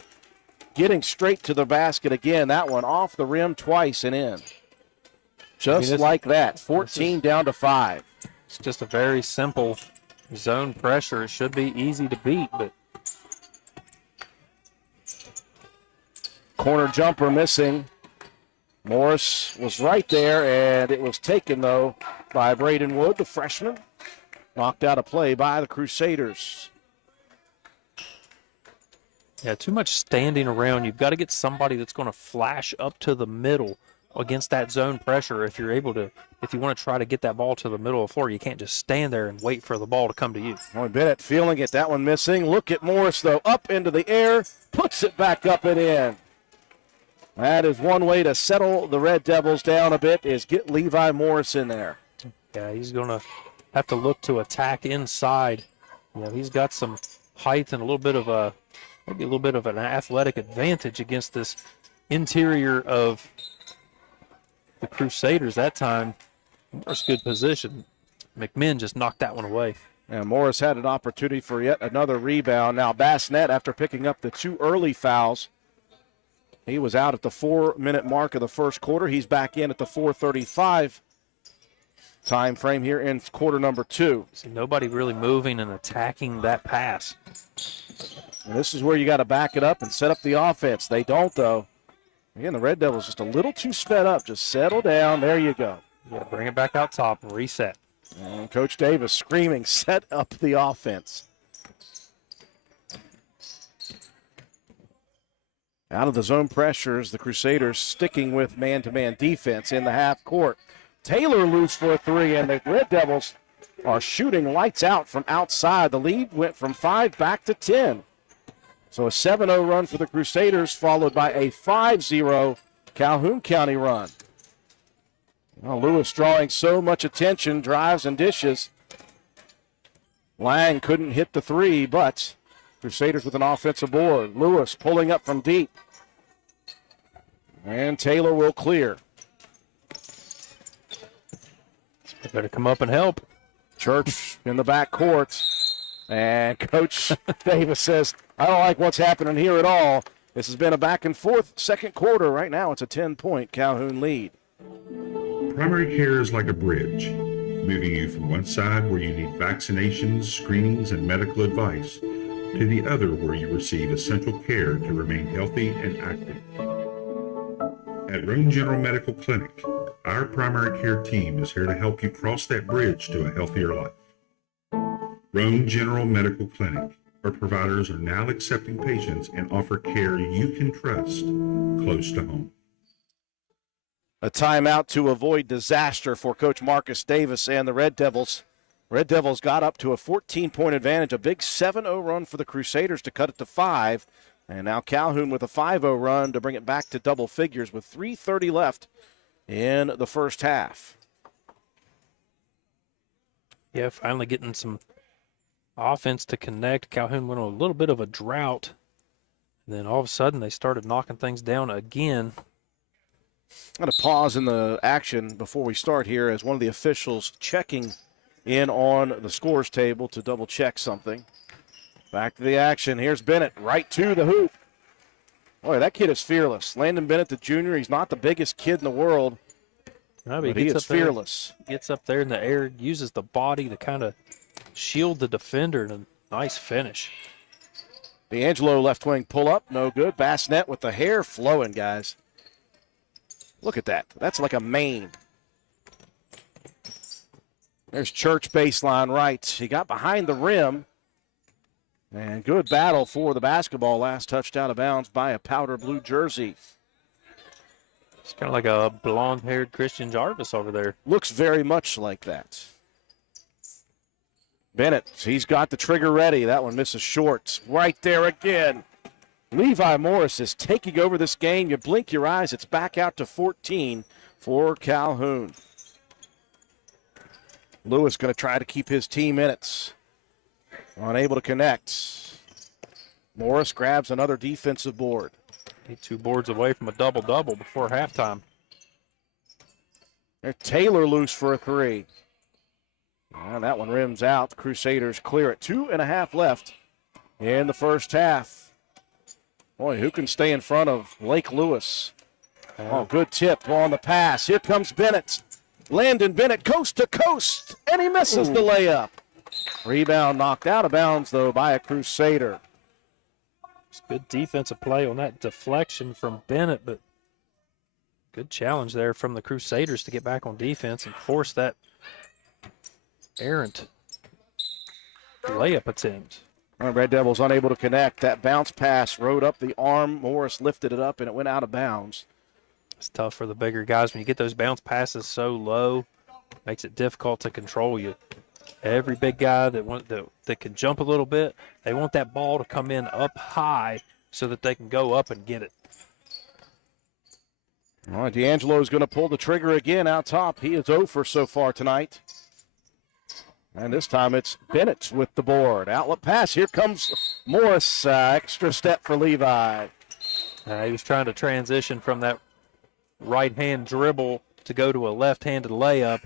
getting straight to the basket again. That one off the rim twice and in. Just like that, 14 down to 5. It's just a very simple zone pressure. It should be easy to beat, but corner jumper missing. Morris was right there, and it was taken, though, by Braden Wood, the freshman. Knocked out of play by the Crusaders. Yeah, too much standing around. You've got to get somebody that's going to flash up to the middle against that zone pressure, if you want to try to get that ball to the middle of the floor, you can't just stand there and wait for the ball to come to you. Boy, Bennett feeling it. That one missing. Look at Morris, though, up into the air, puts it back up and in. That is one way to settle the Red Devils down a bit, is get Levi Morris in there. Yeah, he's going to have to look to attack inside. He's got some height and maybe a little bit of an athletic advantage against this interior of the Crusaders that time. Morris, good position. McMinn just knocked that one away. And Morris had an opportunity for yet another rebound. Now Bassnett, after picking up the 2 early fouls, he was out at the 4-minute mark of the first quarter. He's back in at the 4:35 time frame here in quarter number 2. See, nobody really moving and attacking that pass. And this is where you got to back it up and set up the offense. They don't, though. Again, the Red Devils just a little too sped up. Just settle down. There you go. Yeah, bring it back out top and reset. And Coach Davis screaming, set up the offense. Out of the zone pressures, the Crusaders sticking with man-to-man defense in the half court. Taylor loose for a 3, and the Red Devils are shooting lights out from outside. The lead went from 5 back to 10. So a 7-0 run for the Crusaders, followed by a 5-0 Calhoun County run. Well, Lewis drawing so much attention, drives and dishes. Lang couldn't hit the 3, but Crusaders with an offensive board. Lewis pulling up from deep. And Taylor will clear. Better come up and help. Church in the back court. And Coach Davis says, I don't like what's happening here at all. This has been a back and forth second quarter. Right now it's a 10-point Calhoun lead. Primary care is like a bridge, moving you from one side where you need vaccinations, screenings, and medical advice to the other where you receive essential care to remain healthy and active. At Roan General Medical Clinic, our primary care team is here to help you cross that bridge to a healthier life. Roan General Medical Clinic, our providers are now accepting patients and offer care you can trust close to home. A timeout to avoid disaster for Coach Marcus Davis and the Red Devils. Red Devils got up to a 14-point advantage, a big 7-0 run for the Crusaders to cut it to 5. And now Calhoun with a 5-0 run to bring it back to double figures with 3:30 left in the first half. Yeah, finally getting some offense to connect. Calhoun went on a little bit of a drought. And then all of a sudden they started knocking things down again. I'm going to pause in the action before we start here as one of the officials checking in on the scores table to double check something. Back to the action. Here's Bennett right to the hoop. Boy, that kid is fearless. Landon Bennett, the junior, he's not the biggest kid in the world, but he is fearless. Gets up there in the air, uses the body to kind of shield the defender, and a nice finish. D'Angelo left wing pull up, no good. Bassnett with the hair flowing, guys. Look at that. That's like a mane. There's Church baseline right. He got behind the rim. And good battle for the basketball. Last touched out of bounds by a powder blue jersey. It's kind of like a blonde-haired Christian Jarvis over there. Looks very much like that. Bennett, he's got the trigger ready. That one misses short. Right there again. Levi Morris is taking over this game. You blink your eyes, it's back out to 14 for Calhoun. Lewis going to try to keep his team in it. Unable to connect. Morris grabs another defensive board. He's 2 boards away from a double-double before halftime. There's Taylor loose for a 3. And that one rims out. The Crusaders clear it. 2.5 left in the first half. Boy, who can stay in front of Lake Lewis? Oh, good tip on the pass. Here comes Bennett. Landon Bennett coast to coast, and he misses the layup. Rebound knocked out of bounds, though, by a Crusader. It's good defensive play on that deflection from Bennett, but good challenge there from the Crusaders to get back on defense and force that errant layup attempt. Red Devils unable to connect. That bounce pass rode up the arm. Morris lifted it up, and it went out of bounds. It's tough for the bigger guys when you get those bounce passes so low. Makes it difficult to control you. Every big guy that can jump a little bit, they want that ball to come in up high so that they can go up and get it. All right, D'Angelo is going to pull the trigger again out top. He is 0 for so far tonight. And this time it's Bennett with the board. Outlet pass. Here comes Morris. Extra step for Levi. He was trying to transition from that right-hand dribble to go to a left-handed layup.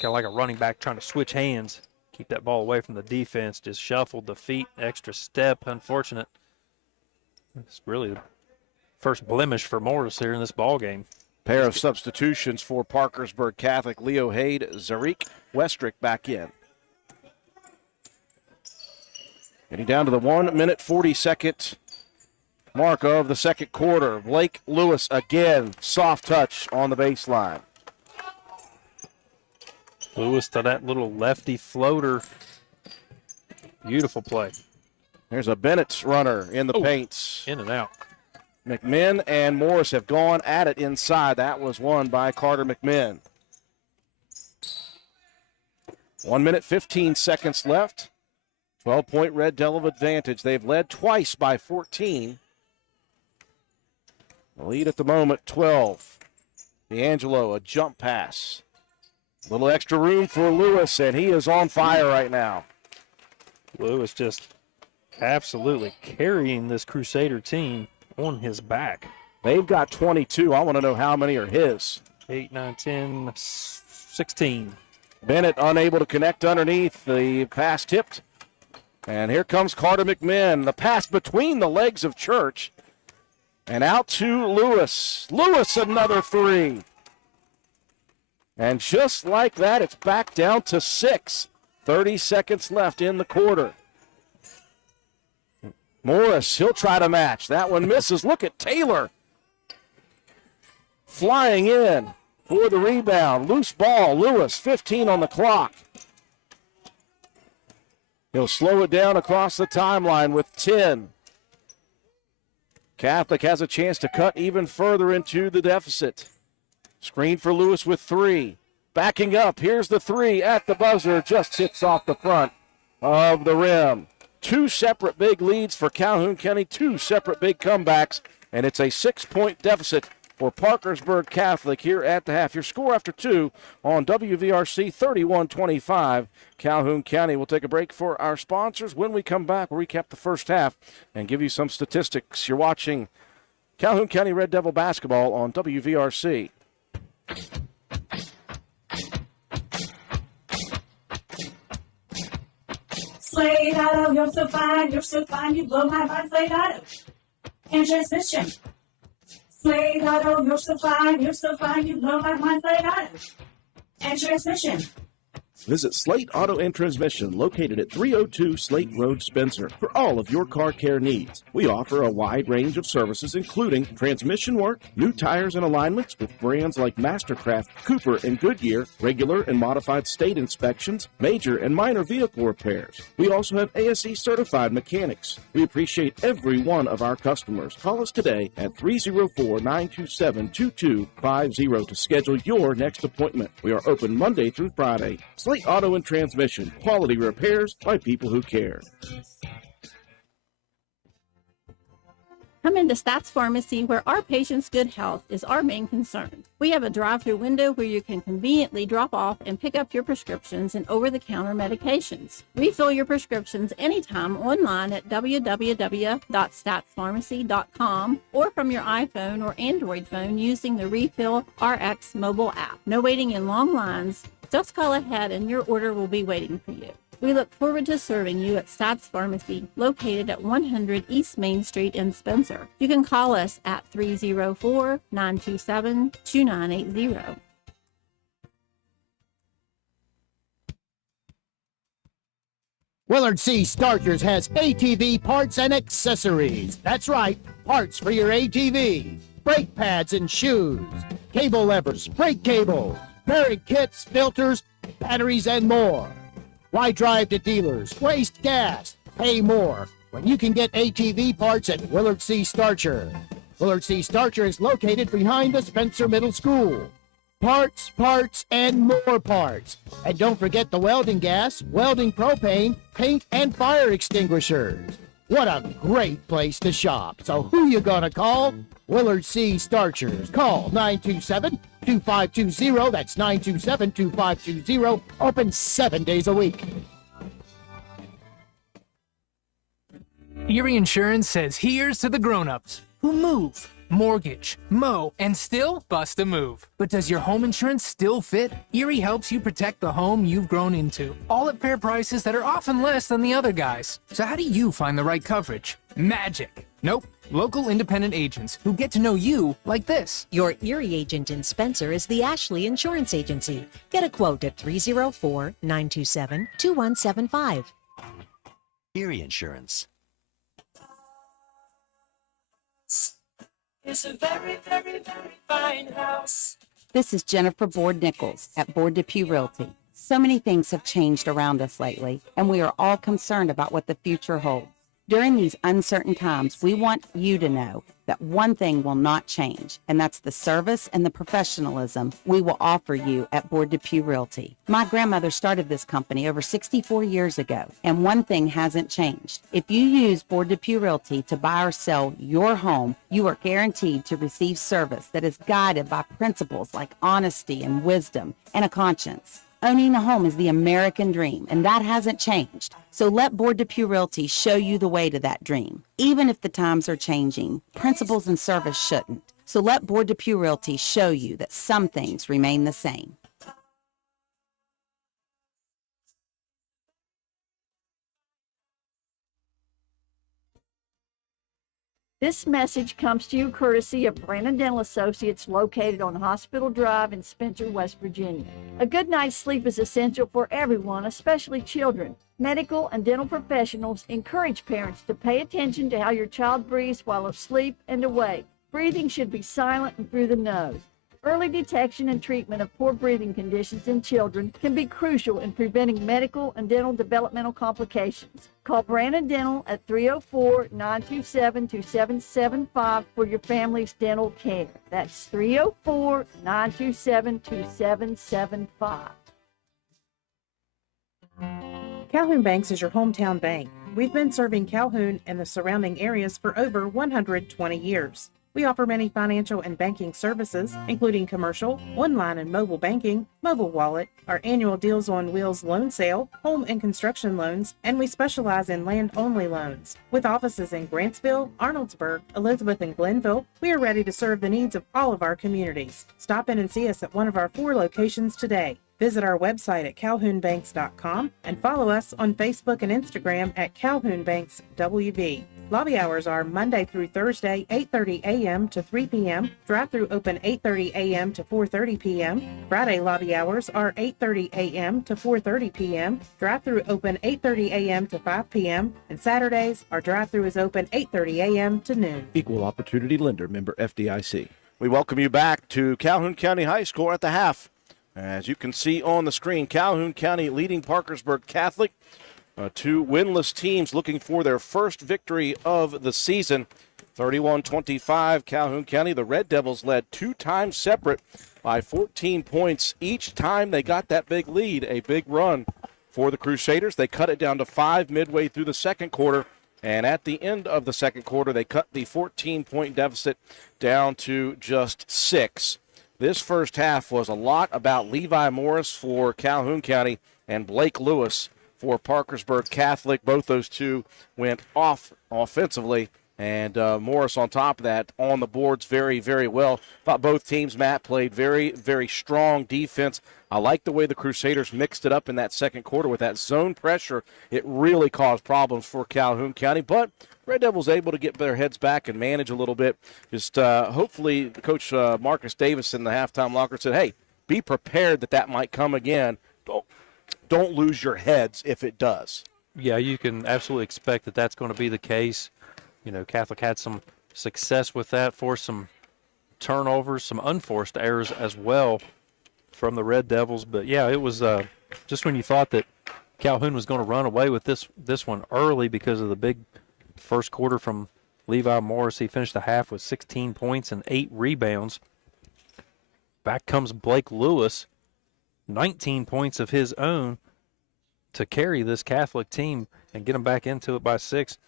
Kind of like a running back trying to switch hands. Keep that ball away from the defense. Just shuffled the feet. Extra step. Unfortunate. It's really the first blemish for Morris here in this ball game. Pair of substitutions for Parkersburg Catholic. Leo Haid, Zarik Westrick back in. Getting down to the 1 minute 40-second mark of the second quarter. Blake Lewis again, soft touch on the baseline. Lewis to that little lefty floater. Beautiful play. There's a Bennett runner in the paint. In and out. McMinn and Morris have gone at it inside. That was won by Carter McMinn. 1 minute, 15 seconds left. 12-point Red Devil advantage. They've led twice by 14. The lead at the moment, 12. D'Angelo, a jump pass. A little extra room for Lewis, and he is on fire right now. Lewis just absolutely carrying this Crusader team on his back. They've got 22. I want to know how many are his. 8, 9, 10, 16. Bennett unable to connect underneath. The pass tipped. And here comes Carter McMinn. The pass between the legs of Church. And out to Lewis. Lewis, another three. And just like that, it's back down to 6. 30 seconds left in the quarter. Morris, he'll try to match. That one misses. Look at Taylor. Flying in for the rebound. Loose ball. Lewis, 15 on the clock. He'll slow it down across the timeline with 10. Catholic has a chance to cut even further into the deficit. Screen for Lewis with 3. Backing up. Here's the 3 at the buzzer. Just hits off the front of the rim. 2 separate big leads for Calhoun County. 2 separate big comebacks. And it's a 6-point deficit for Parkersburg Catholic here at the half. Your score after 2 on WVRC 31-25. Calhoun County. We'll take a break for our sponsors. When we come back, we'll recap the first half and give you some statistics. You're watching Calhoun County Red Devil basketball on WVRC. Slade Auto, you're so fine, you blow my mind, Slade Auto. And transmission. Slade Auto, you're so fine, you blow my mind, Slade Auto. And transmission. Visit Slate Auto and Transmission, located at 302 Slate Road, Spencer, for all of your car care needs. We offer a wide range of services, including transmission work, new tires and alignments with brands like Mastercraft, Cooper, and Goodyear, regular and modified state inspections, major and minor vehicle repairs. We also have ASE certified mechanics. We appreciate every one of our customers. Call us today at 304-927-2250 to schedule your next appointment. We are open Monday through Friday. Slate Auto and Transmission, quality repairs by people who care. Come into Stats Pharmacy, where our patients' good health is our main concern. We have a drive-through window where you can conveniently drop off and pick up your prescriptions and over-the-counter medications. Refill your prescriptions anytime online at www.statspharmacy.com or from your iPhone or Android phone using the Refill RX mobile app. No waiting in long lines. Just call ahead and your order will be waiting for you. We look forward to serving you at Stats Pharmacy, located at 100 East Main Street in Spencer. You can call us at 304-927-2980. Willard C. Starchers has ATV parts and accessories. That's right, parts for your ATV. Brake pads and shoes, cable levers, brake cables, bearing kits, filters, batteries, and more. Why drive to dealers, waste gas, pay more when you can get ATV parts at Willard C. Starcher? Willard C. Starcher is located behind the Spencer Middle School. Parts, and more parts. And don't forget the welding gas, welding propane, paint, and fire extinguishers. What a great place to shop. So who you gonna call? Willard C. Starchers. Call 927-2520. That's 927-2520. Open 7 days a week. Erie Insurance says here's to the grown-ups who move, mortgage, mow, and still bust a move. But does your home insurance still fit? Erie helps you protect the home you've grown into, all at fair prices that are often less than the other guys. So how do you find the right coverage? Magic. Nope. Local independent agents who get to know you like this. Your Erie agent in Spencer is the Ashley Insurance Agency. Get a quote at 304-927-2175. Erie Insurance. It's a very, very, very fine house. This is Jennifer Board Nichols at Board Depew Realty. So many things have changed around us lately, and we are all concerned about what the future holds. During these uncertain times, we want you to know that one thing will not change, and that's the service and the professionalism we will offer you at Board Depew Realty. My grandmother started this company over 64 years ago, and one thing hasn't changed. If you use Board Depew Realty to buy or sell your home, you are guaranteed to receive service that is guided by principles like honesty and wisdom and a conscience. Owning a home is the American dream, and that hasn't changed. So let Board Depew Realty show you the way to that dream. Even if the times are changing, principles and service shouldn't. So let Board Depew Realty show you that some things remain the same. This message comes to you courtesy of Brandon Dental Associates located on Hospital Drive in Spencer, West Virginia. A good night's sleep is essential for everyone, especially children. Medical and dental professionals encourage parents to pay attention to how your child breathes while asleep and awake. Breathing should be silent and through the nose. Early detection and treatment of poor breathing conditions in children can be crucial in preventing medical and dental developmental complications. Call Brandon Dental at 304-927-2775 for your family's dental care. That's 304-927-2775. Calhoun Banks is your hometown bank. We've been serving Calhoun and the surrounding areas for over 120 years. We offer many financial and banking services, including commercial, online and mobile banking, mobile wallet, our annual Deals on Wheels loan sale, home and construction loans, and we specialize in land-only loans. With offices in Grantsville, Arnoldsburg, Elizabeth, and Glenville, we are ready to serve the needs of all of our communities. Stop in and see us at one of our 4 locations today. Visit our website at calhounbanks.com and follow us on Facebook and Instagram at Calhoun Banks WV. Lobby hours are Monday through Thursday, 8:30 a.m. to 3 p.m. Drive-through open 8:30 a.m. to 4:30 p.m. Friday lobby hours are 8:30 a.m. to 4:30 p.m. Drive-through open 8:30 a.m. to 5 p.m. And Saturdays, our drive-through is open 8:30 a.m. to noon. Equal Opportunity Lender, member FDIC. We welcome you back to Calhoun County High School at the half. As you can see on the screen, Calhoun County leading Parkersburg Catholic. 2 winless teams looking for their first victory of the season. 31-25, Calhoun County. The Red Devils led 2 times separate by 14 points. Each time they got that big lead, a big run for the Crusaders. They cut it down to 5 midway through the second quarter. And at the end of the second quarter, they cut the 14-point deficit down to just 6. This first half was a lot about Levi Morris for Calhoun County and Blake Lewis for Parkersburg Catholic. Both those two went off offensively, and Morris on top of that on the boards very, very well. Thought both teams, Matt, played very, very strong defense. I like the way the Crusaders mixed it up in that second quarter with that zone pressure. It really caused problems for Calhoun County, but Red Devils able to get their heads back and manage a little bit. Just hopefully Coach Marcus Davis in the halftime locker said, hey, be prepared that might come again. Don't lose your heads if it does. Yeah, you can absolutely expect that that's going to be the case. You know, Catholic had some success with that, forced some turnovers, some unforced errors as well from the Red Devils. But, yeah, it was just when you thought that Calhoun was going to run away with this one early because of the big first quarter from Levi Morris, he finished the half with 16 points and 8 rebounds. Back comes Blake Lewis, 19 points of his own to carry this Catholic team and get them back into it by 6.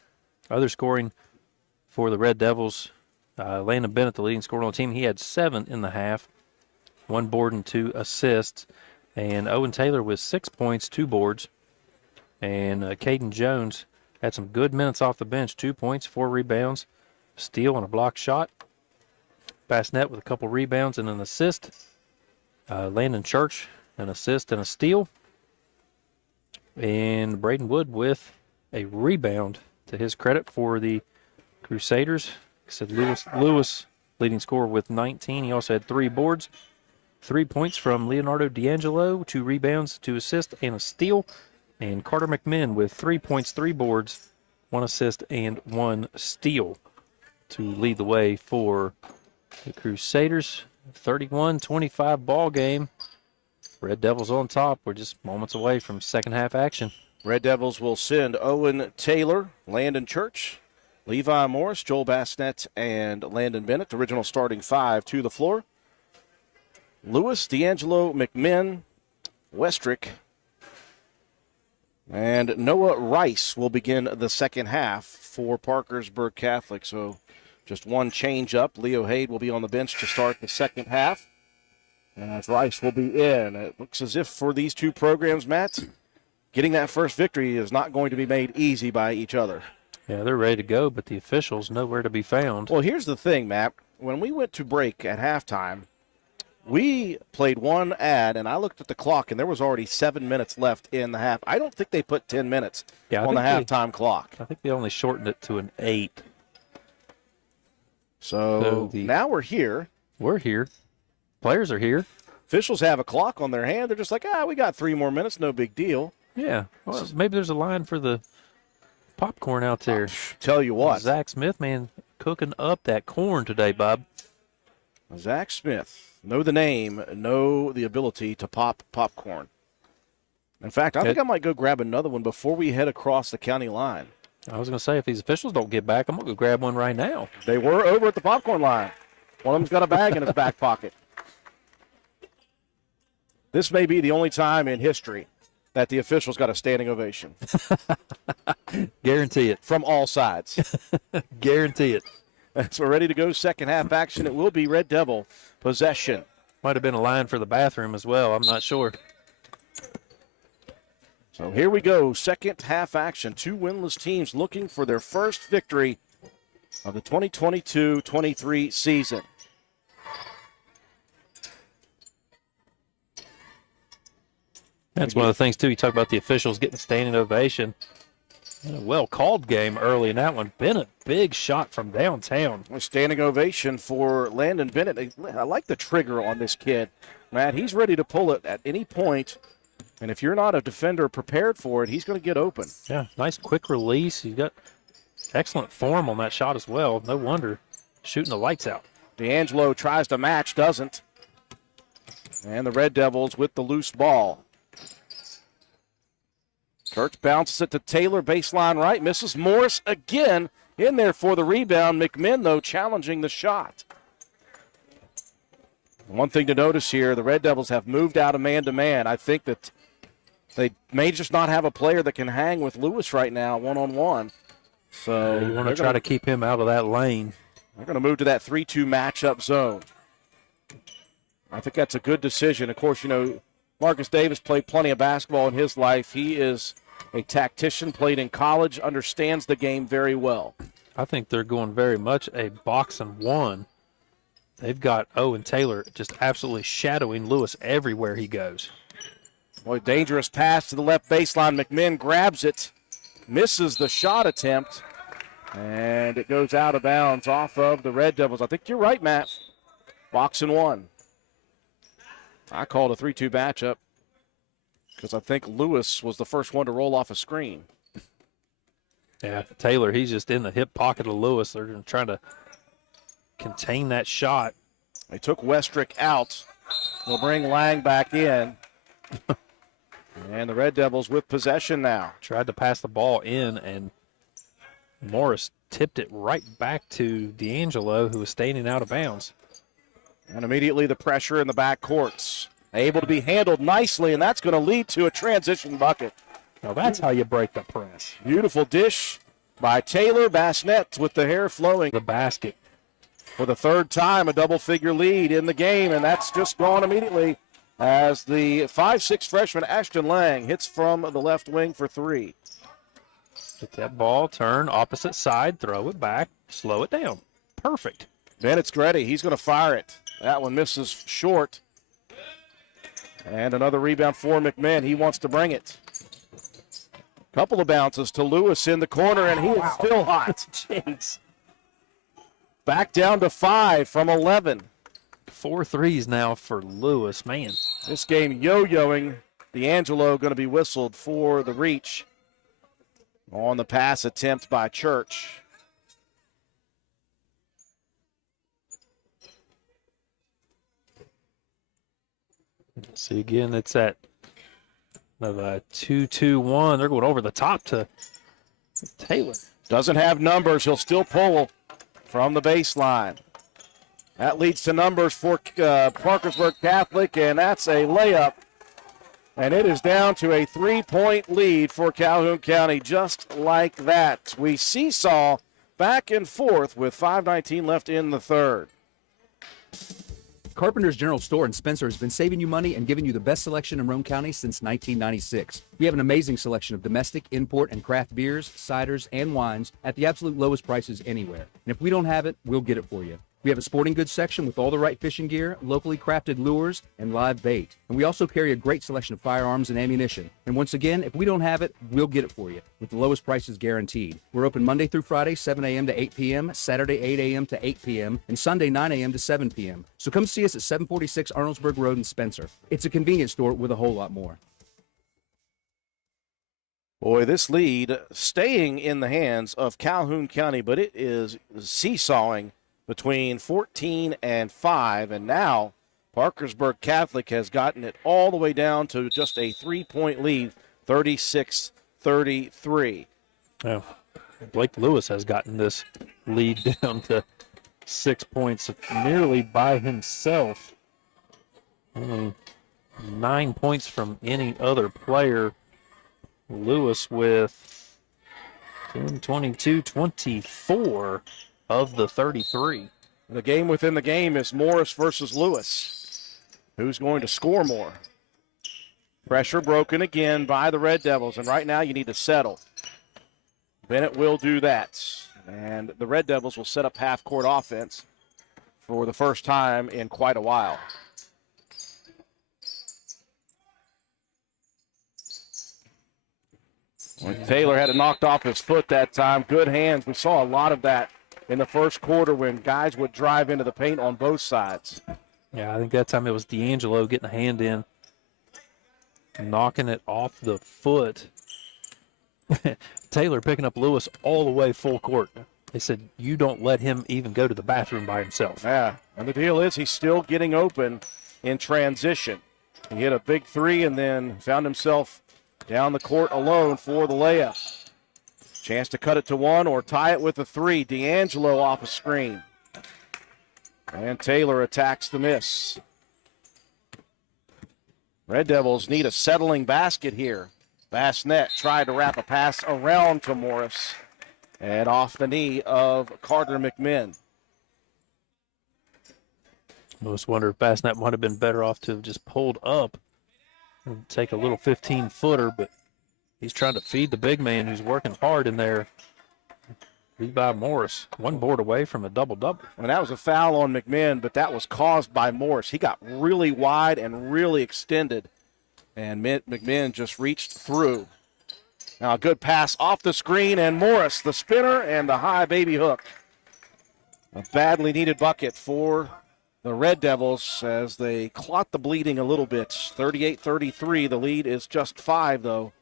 Other scoring for the Red Devils, Landon Bennett, the leading scorer on the team, he had 7 in the half, 1 board and 2 assists. And Owen Taylor with 6 points, 2 boards. And Caden Jones had some good minutes off the bench, 2 points, 4 rebounds, steal and a block shot. Bassnett with a couple rebounds and an assist. Landon Church, an assist and a steal. And Braden Wood with a rebound to his credit for the Crusaders. Like I said, Lewis leading scorer with 19. He also had 3 boards. 3 points from Leonardo D'Angelo, 2 rebounds, 2 assists, and a steal. And Carter McMinn with 3 points, 3 boards, 1 assist, and 1 steal to lead the way for the Crusaders. 31-25 ball game. Red Devils on top. We're just moments away from second half action. Red Devils will send Owen Taylor, Landon Church, Levi Morris, Joel Bassnett, and Landon Bennett, the original starting 5, to the floor. Lewis, D'Angelo, McMinn, Westrick, and Noah Rice will begin the second half for Parkersburg Catholic. So just one change up. Leo Haid will be on the bench to start the second half, as Rice will be in. It looks as if for these two programs, Matt, getting that first victory is not going to be made easy by each other. Yeah, they're ready to go, but the officials nowhere to be found. Well, here's the thing, Matt. When we went to break at halftime, we played one ad, and I looked at the clock, and there was already 7 minutes left in the half. I don't think they put 10 minutes on the halftime clock. I think they only shortened it to an 8. So now we're here. We're here. Players are here. Officials have a clock on their hand. They're just like, we got 3 more minutes, no big deal. Yeah. Well, maybe there's a line for the popcorn out there. Tell you what. Zach Smith, man, cooking up that corn today, Bob. Zach Smith. Know the name, know the ability to pop popcorn. In fact, I think I might go grab another one before we head across the county line. I was going to say, if these officials don't get back, I'm going to go grab one right now. They were over at the popcorn line. One of them's got a bag in his back pocket. This may be the only time in history that the officials got a standing ovation. Guarantee it. From all sides. Guarantee it. So we're ready to go second half action. It will be Red Devil possession. Might have been a line for the bathroom as well. I'm not sure. So here we go, second half action. 2 winless teams looking for their first victory of the 2022-23 season. That's one of the things, too. You talk about the officials getting standing ovation. A well-called game early in that one. Bennett, big shot from downtown. A standing ovation for Landon Bennett. I like the trigger on this kid. Matt, he's ready to pull it at any point. And if you're not a defender prepared for it, he's going to get open. Yeah, nice quick release. He's got excellent form on that shot as well. No wonder shooting the lights out. D'Angelo tries to match, doesn't. And the Red Devils with the loose ball. Church bounces it to Taylor, baseline right, misses. Morris again in there for the rebound. McMinn, though, challenging the shot. One thing to notice here, the Red Devils have moved out of man-to-man. I think that they may just not have a player that can hang with Lewis right now, one-on-one. So you want to try to keep him out of that lane. They're going to move to that 3-2 matchup zone. I think that's a good decision. Of course, Marcus Davis played plenty of basketball in his life. He is a tactician, played in college, understands the game very well. I think they're going very much a box and one. They've got Owen Taylor just absolutely shadowing Lewis everywhere he goes. Boy, dangerous pass to the left baseline. McMinn grabs it, misses the shot attempt, and it goes out of bounds off of the Red Devils. I think you're right, Matt. Box and one. I called a 3-2 matchup because I think Lewis was the first one to roll off a screen. Yeah, Taylor, he's just in the hip pocket of Lewis. They're trying to contain that shot. They took Westrick out. They'll bring Lang back in. And the Red Devils with possession now. Tried to pass the ball in, and Morris tipped it right back to D'Angelo, who was standing out of bounds. And immediately the pressure in the back courts. Able to be handled nicely, and that's going to lead to a transition bucket. Now that's how you break the press. Beautiful dish by Taylor. Bassnett with the hair flowing. The basket. For the third time, a double-figure lead in the game, and that's just gone immediately as the 5'6" freshman Ashton Lang hits from the left wing for three. Get that ball, turn, opposite side, throw it back, slow it down. Perfect. Bennett's ready. He's going to fire it. That one misses short. And another rebound for McMahon. He wants to bring it. Couple of bounces to Lewis in the corner, and he is still hot. Jeez. Back down to 5 from 11. 4 threes now for Lewis, man. This game yo-yoing. D'Angelo going to be whistled for the reach on the pass attempt by Church. See again, it's at 2-2-1. They're going over the top to Taylor. Doesn't have numbers. He'll still pull from the baseline. That leads to numbers for Parkersburg Catholic, and that's a layup. And it is down to a 3-point lead for Calhoun County, just like that. We seesaw back and forth with 5:19 left in the third. Carpenter's General Store in Spencer has been saving you money and giving you the best selection in Roane County since 1996. We have an amazing selection of domestic, import, and craft beers, ciders, and wines at the absolute lowest prices anywhere. And if we don't have it, we'll get it for you. We have a sporting goods section with all the right fishing gear, locally crafted lures, and live bait. And we also carry a great selection of firearms and ammunition. And once again, if we don't have it, we'll get it for you with the lowest prices guaranteed. We're open Monday through Friday, 7 a.m. to 8 p.m., Saturday, 8 a.m. to 8 p.m., and Sunday, 9 a.m. to 7 p.m. So come see us at 746 Arnoldsburg Road in Spencer. It's a convenience store with a whole lot more. Boy, this lead staying in the hands of Calhoun County, but it is seesawing between 14 and 5, and now Parkersburg Catholic has gotten it all the way down to just a 3-point lead, 36-33. Well, Blake Lewis has gotten this lead down to 6 points nearly by himself. Only 9 points from any other player. Lewis with 10, 22, 24 of the 33. The game within the game is Morris versus Lewis. Who's going to score more? Pressure broken again by the Red Devils, and right now you need to settle. Bennett will do that, and the Red Devils will set up half-court offense for the first time in quite a while. When Taylor had it knocked off his foot that time, good hands. We saw a lot of that in the first quarter when guys would drive into the paint on both sides. Yeah, I think that time it was D'Angelo getting a hand in, knocking it off the foot. Taylor picking up Lewis all the way full court. They said, you don't let him even go to the bathroom by himself. Yeah, and the deal is he's still getting open in transition. He hit a big three and then found himself down the court alone for the layup. Chance to cut it to one or tie it with a three. D'Angelo off a screen. And Taylor attacks the miss. Red Devils need a settling basket here. Bassnett tried to wrap a pass around to Morris and off the knee of Carter McMinn. I just wonder if Bassnett might have been better off to have just pulled up and take a little 15-footer, but he's trying to feed the big man who's working hard in there. Levi Morris, one board away from a double-double. And that was a foul on McMinn, but that was caused by Morris. He got really wide and really extended, and McMinn just reached through. Now a good pass off the screen, and Morris, the spinner and the high baby hook. A badly needed bucket for the Red Devils as they clot the bleeding a little bit. 38-33, the lead is just 5, though.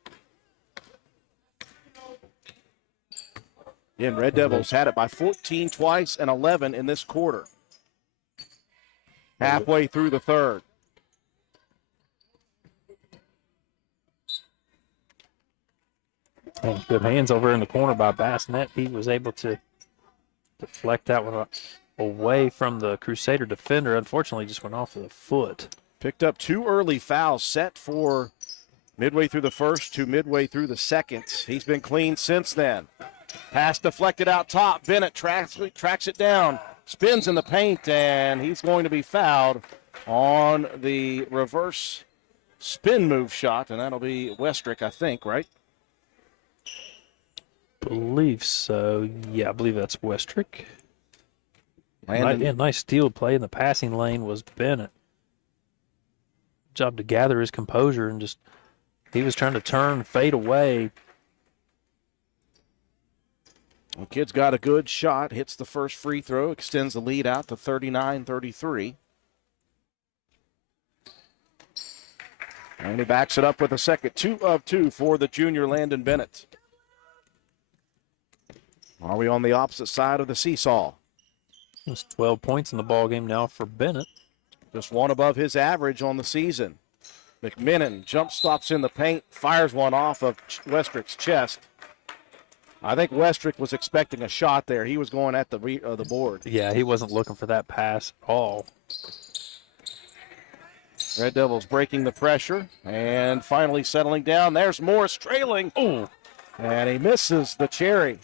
Again, Red Devils had it by 14 twice and 11 in this quarter. Halfway through the third. Oh, good hands over in the corner by Bassnett. He was able to deflect that one away from the Crusader defender. Unfortunately, just went off of the foot. Picked up 2 early fouls set for midway through the first to midway through the second. He's been clean since then. Pass deflected out top. Bennett tracks it down, spins in the paint, and he's going to be fouled on the reverse spin move shot, and that'll be Westrick, I think, right? Believe so. Yeah, I believe that's Westrick. Landon. Nice steal play in the passing lane was Bennett. Job to gather his composure and just, he was trying to turn, fade away. The kid's got a good shot, hits the first free throw, extends the lead out to 39-33. And he backs it up with a second. 2 of 2 for the junior Landon Bennett. Are we on the opposite side of the seesaw? There's 12 points in the ball game now for Bennett. Just one above his average on the season. McMinnon jump stops in the paint, fires one off of Westrick's chest. I think Westrick was expecting a shot there. He was going at the board. Yeah, he wasn't looking for that pass at all. Red Devils breaking the pressure and finally settling down. There's Morris trailing. Ooh. And he misses the cherry.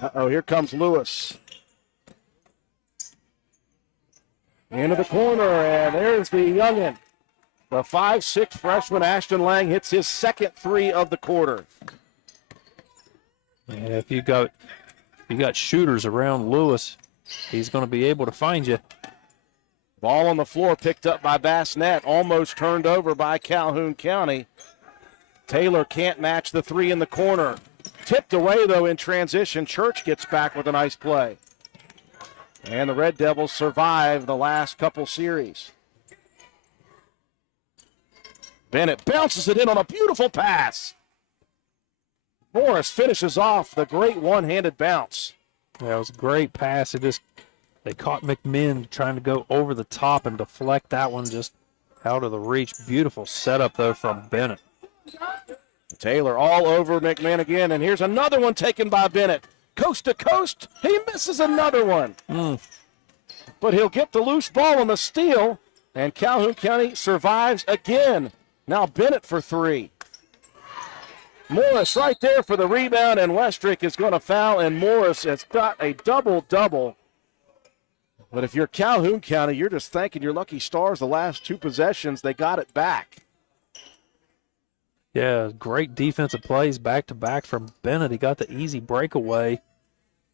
Uh-oh, here comes Lewis. Into the corner, and there's the youngin'. The 5'6" freshman Ashton Lang hits his second 3 of the quarter. Yeah, if you got shooters around Lewis, he's going to be able to find you. Ball on the floor picked up by Bassnett, almost turned over by Calhoun County. Taylor can't match the 3 in the corner. Tipped away, though, in transition. Church gets back with a nice play. And the Red Devils survive the last couple series. Bennett bounces it in on a beautiful pass. Morris finishes off the great one-handed bounce. Yeah, it was a great pass. They caught McMinn trying to go over the top and deflect that one just out of the reach. Beautiful setup, though, from Bennett. Taylor all over McMinn again, and here's another one taken by Bennett. Coast to coast, he misses another one. But he'll get the loose ball on the steal, and Calhoun County survives again. Now Bennett for 3. Morris right there for the rebound, and Westrick is going to foul, and Morris has got a double-double. But if you're Calhoun County, you're just thanking your lucky stars the last 2 possessions. They got it back. Yeah, great defensive plays back-to-back from Bennett. He got the easy breakaway.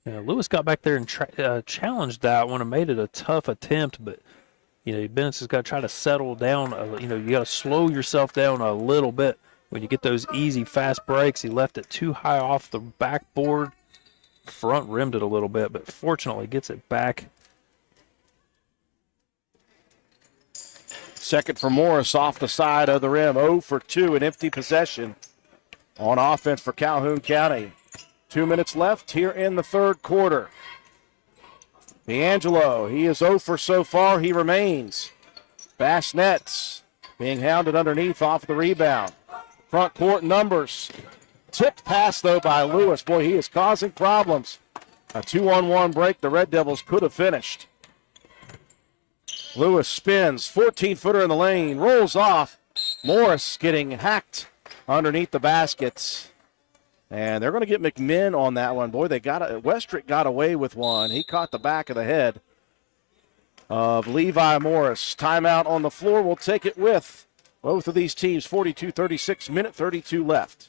Lewis got back there and challenged that one and made it a tough attempt, but Bennett's just got to try to settle down. You got to slow yourself down a little bit when you get those easy, fast breaks. He left it too high off the backboard, front rimmed it a little bit, but fortunately gets it back. Second for Morris off the side of the rim. 0 for 2, an empty possession on offense for Calhoun County. 2 minutes left here in the third quarter. D'Angelo, he is 0 for so far. He remains. Bassnets being hounded underneath off the rebound. Front court numbers. Tipped pass, though, by Lewis. Boy, he is causing problems. A 2-on-1 break the Red Devils could have finished. Lewis spins, 14-footer in the lane, rolls off. Morris getting hacked underneath the baskets. And they're going to get McMinn on that one. Boy, Westrick got away with one. He caught the back of the head of Levi Morris. Timeout on the floor. We'll take it with both of these teams. 42-36, minute 32 left.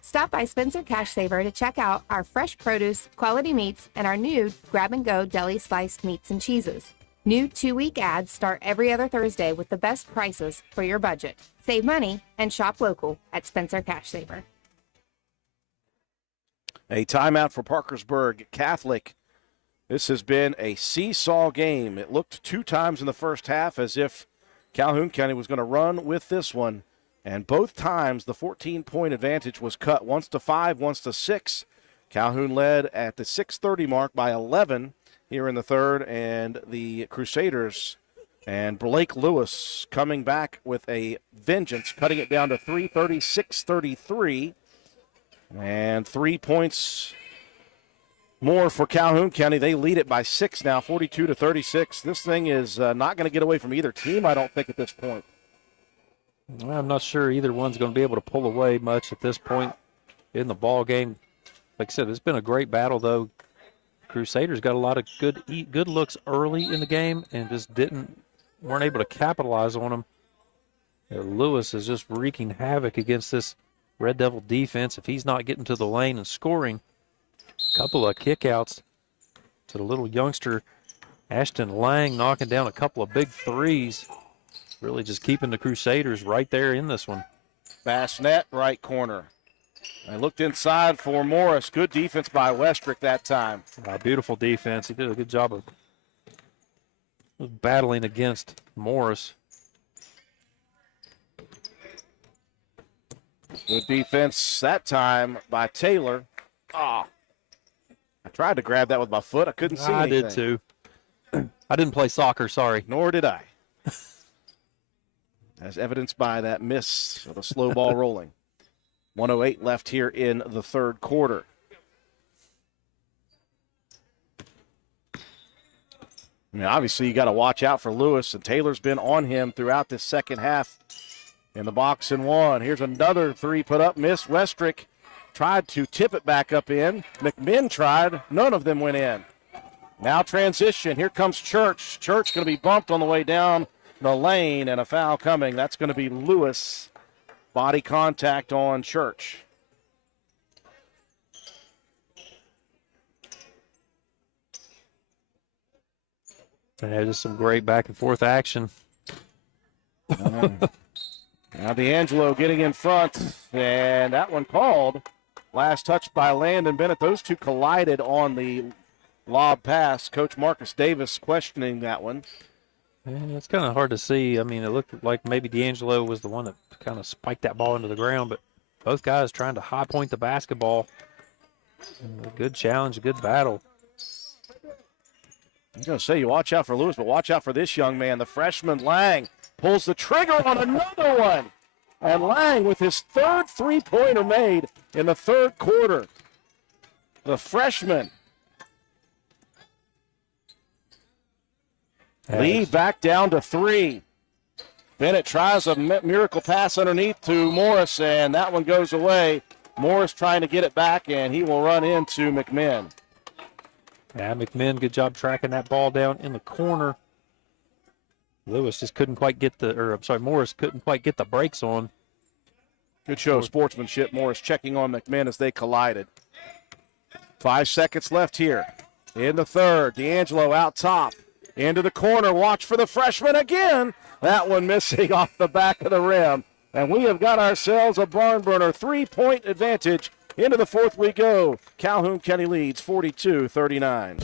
Stop by Spencer Cash Saver to check out our fresh produce, quality meats, and our new grab-and-go deli sliced meats and cheeses. New 2-week ads start every other Thursday with the best prices for your budget. Save money and shop local at Spencer Cash Saver. A timeout for Parkersburg Catholic. This has been a seesaw game. It looked 2 times in the first half as if Calhoun County was going to run with this one. And both times the 14-point advantage was cut, once to 5, once to 6. Calhoun led at the 6:30 mark by 11 here in the third, and the Crusaders and Blake Lewis coming back with a vengeance, cutting it down to 3, 36-33. And 3 points more for Calhoun County. They lead it by 6 now, 42-36. This thing is not going to get away from either team, I don't think, at this point. Well, I'm not sure either one's going to be able to pull away much at this point in the ball game. Like I said, it's been a great battle, though. Crusaders got a lot of good looks early in the game and just weren't able to capitalize on them. Lewis is just wreaking havoc against this Red Devil defense. If he's not getting to the lane and scoring, a couple of kickouts to the little youngster Ashton Lang, knocking down a couple of big threes. Really just keeping the Crusaders right there in this one. Bassnett, right corner. I looked inside for Morris. Good defense by Westrick that time. Beautiful defense. He did a good job of battling against Morris. Good defense that time by Taylor. I tried to grab that with my foot. I couldn't see anything. I did too. I didn't play soccer, sorry. Nor did I. As evidenced by that miss of a slow ball rolling. 1:08 left here in the third quarter. I mean, obviously, you got to watch out for Lewis, and Taylor's been on him throughout this second half. In the box and one. Here's another three put up, missed. Westrick tried to tip it back up in. McMinn tried. None of them went in. Now transition. Here comes Church. Church going to be bumped on the way down the lane, and a foul coming. That's going to be Lewis. Body contact on Church. Yeah, just some great back and forth action. Now D'Angelo getting in front, and that one called. Last touch by Landon Bennett. Those two collided on the lob pass. Coach Marcus Davis questioning that one. Yeah, it's kind of hard to see. I mean, it looked like maybe D'Angelo was the one that kind of spiked that ball into the ground, but both guys trying to high point the basketball. A good challenge, a good battle. I'm going to say you watch out for Lewis, but watch out for this young man, the freshman Lang. Pulls the trigger on another one. And Lang with his third three-pointer made in the third quarter. The freshman. Lead back down to 3. Bennett tries a miracle pass underneath to Morris, and that one goes away. Morris trying to get it back, and he will run into McMinn. Yeah, McMinn, good job tracking that ball down in the corner. Lewis just couldn't quite get Morris couldn't quite get the brakes on. Good show of sportsmanship. Morris checking on McMinn as they collided. 5 seconds left here in the third. D'Angelo out top. Into the corner. Watch for the freshman again. That one missing off the back of the rim. And we have got ourselves a barn burner. 3-point advantage. Into the fourth we go. Calhoun County leads 42-39.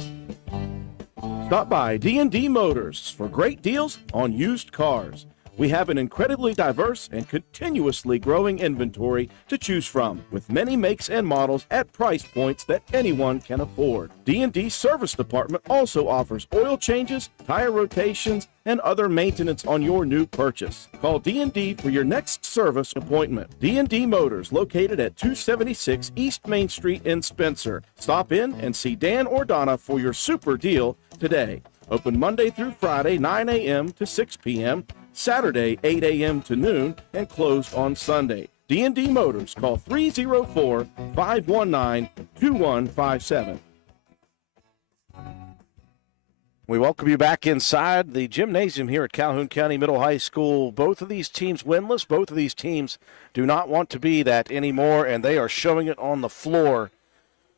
Stop by D&D Motors for great deals on used cars. We have an incredibly diverse and continuously growing inventory to choose from, with many makes and models at price points that anyone can afford. D&D Service Department also offers oil changes, tire rotations, and other maintenance on your new purchase. Call D&D for your next service appointment. D&D Motors, located at 276 East Main Street in Spencer. Stop in and see Dan or Donna for your super deal today. Open Monday through Friday, 9 a.m. to 6 p.m., Saturday, 8 a.m. to noon, and closed on Sunday. D&D Motors, call 304-519-2157. We welcome you back inside the gymnasium here at Calhoun County Middle High School. Both of these teams winless. Both of these teams do not want to be that anymore, and they are showing it on the floor.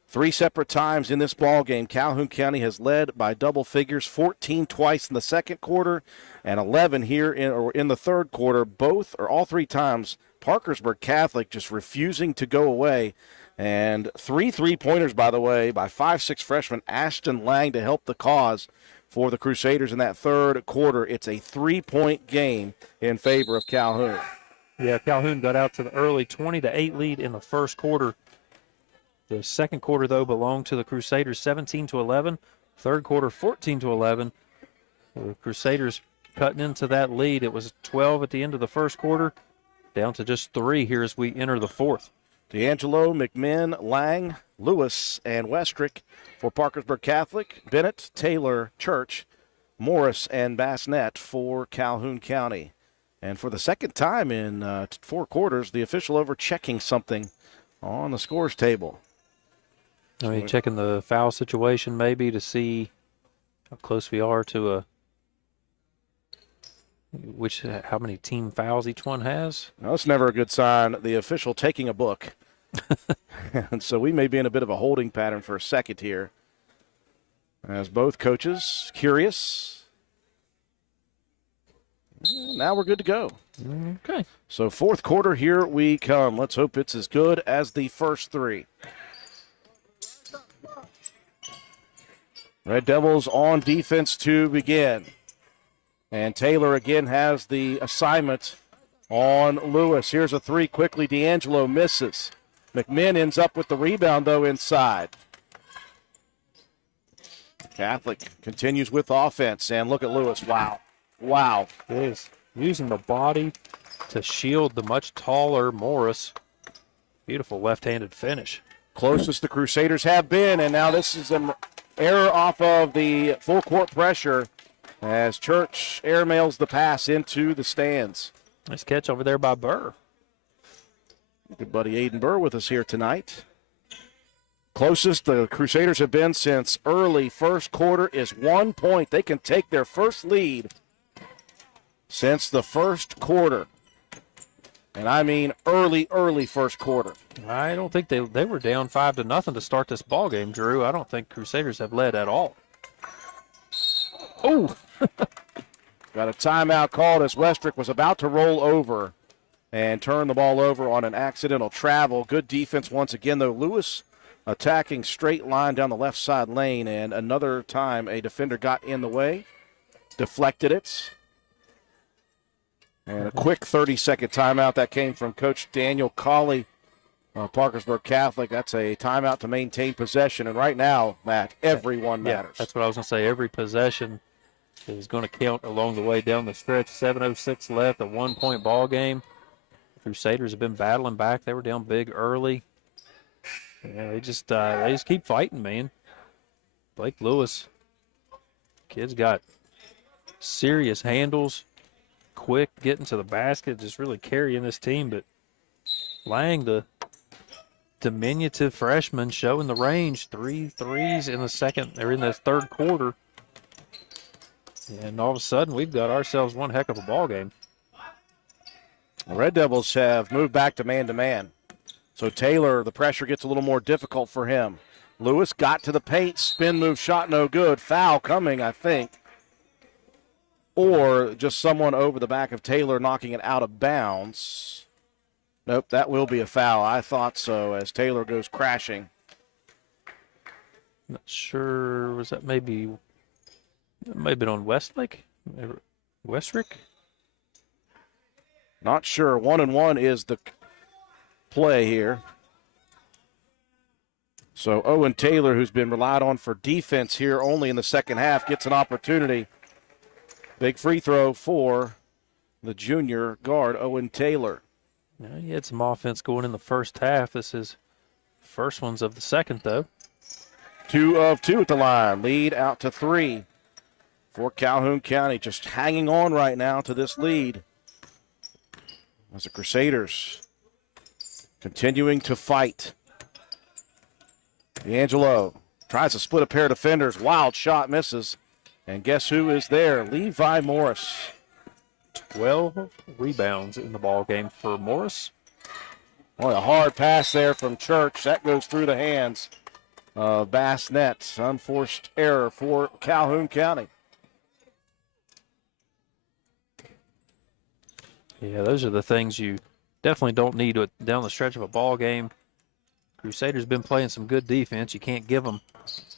3 separate times in this ball game, Calhoun County has led by double figures, 14 twice in the second quarter and 11 here in the third quarter. All 3 times, Parkersburg Catholic just refusing to go away. And 3 3-pointers, by the way, by 5'6" freshman Ashton Lang to help the cause for the Crusaders in that third quarter. It's a 3-point game in favor of Calhoun. Yeah, Calhoun got out to the early 20-8 lead in the first quarter. The second quarter, though, belonged to the Crusaders, 17-11. Third quarter, 14-11. The Crusaders cutting into that lead. It was 12 at the end of the first quarter, down to just 3 here as we enter the fourth. D'Angelo, McMinn, Lang, Lewis, and Westrick for Parkersburg Catholic. Bennett, Taylor, Church, Morris, and Bassnett for Calhoun County. And for the second time in 4 quarters, the official over checking something on the scores table. I mean, checking the foul situation maybe to see how close we are to how many team fouls each one has. No, that's never a good sign. The official taking a book. And so we may be in a bit of a holding pattern for a second here. As both coaches curious. Now we're good to go. Okay. So 4th quarter, here we come. Let's hope it's as good as the first 3. Red Devils on defense to begin. And Taylor again has the assignment on Lewis. Here's a 3 quickly. D'Angelo misses. McMinn ends up with the rebound, though, inside. Catholic continues with offense. And look at Lewis. Wow. Wow. It is using the body to shield the much taller Morris. Beautiful left-handed finish. Closest the Crusaders have been. And now this is an error off of the full court pressure as Church airmails the pass into the stands. Nice catch over there by Burr. Good buddy Aiden Burr with us here tonight. Closest the Crusaders have been since early first quarter is 1 point. They can take their first lead since the first quarter. And I mean early first quarter. I don't think they were down 5-0 to start this ball game, Drew. I don't think Crusaders have led at all. Oh! Got a timeout called as Westrick was about to roll over and turn the ball over on an accidental travel. Good defense once again, though. Lewis attacking straight line down the left side lane, and another time a defender got in the way, deflected it. And a quick 30-second timeout that came from Coach Daniel Colley, Parkersburg Catholic. That's a timeout to maintain possession. And right now, Matt, everyone matters. Yeah, that's what I was going to say. Every possession is going to count along the way down the stretch. 7:06 left, a 1-point ball game. Crusaders have been battling back. They were down big early. Yeah, they just keep fighting, man. Blake Lewis, kid's got serious handles, quick getting to the basket, just really carrying this team. But Lang, the diminutive freshman, showing the range. 3 threes in the third quarter. And all of a sudden, we've got ourselves one heck of a ball game. The Red Devils have moved back to man-to-man. So Taylor, the pressure gets a little more difficult for him. Lewis got to the paint, spin move, shot no good. Foul coming, I think. Or just someone over the back of Taylor knocking it out of bounds. Nope, that will be a foul. I thought so as Taylor goes crashing. Not sure. Was that maybe? It might have been on Westlake? Westrick? Not sure. 1-1 is the play here. So Owen Taylor, who's been relied on for defense here only in the second half, gets an opportunity. Big free throw for the junior guard, Owen Taylor. Yeah, he had some offense going in the first half. This is first ones of the second, though. 2 of 2 at the line. Lead out to 3 for Calhoun County. Just hanging on right now to this lead. As the Crusaders continuing to fight. D'Angelo tries to split a pair of defenders. Wild shot misses. And guess who is there? Levi Morris. 12 rebounds in the ball game for Morris. Boy, a hard pass there from Church. That goes through the hands of Bassnett. Unforced error for Calhoun County. Yeah, those are the things you definitely don't need down the stretch of a ball game. Crusaders been playing some good defense. You can't give them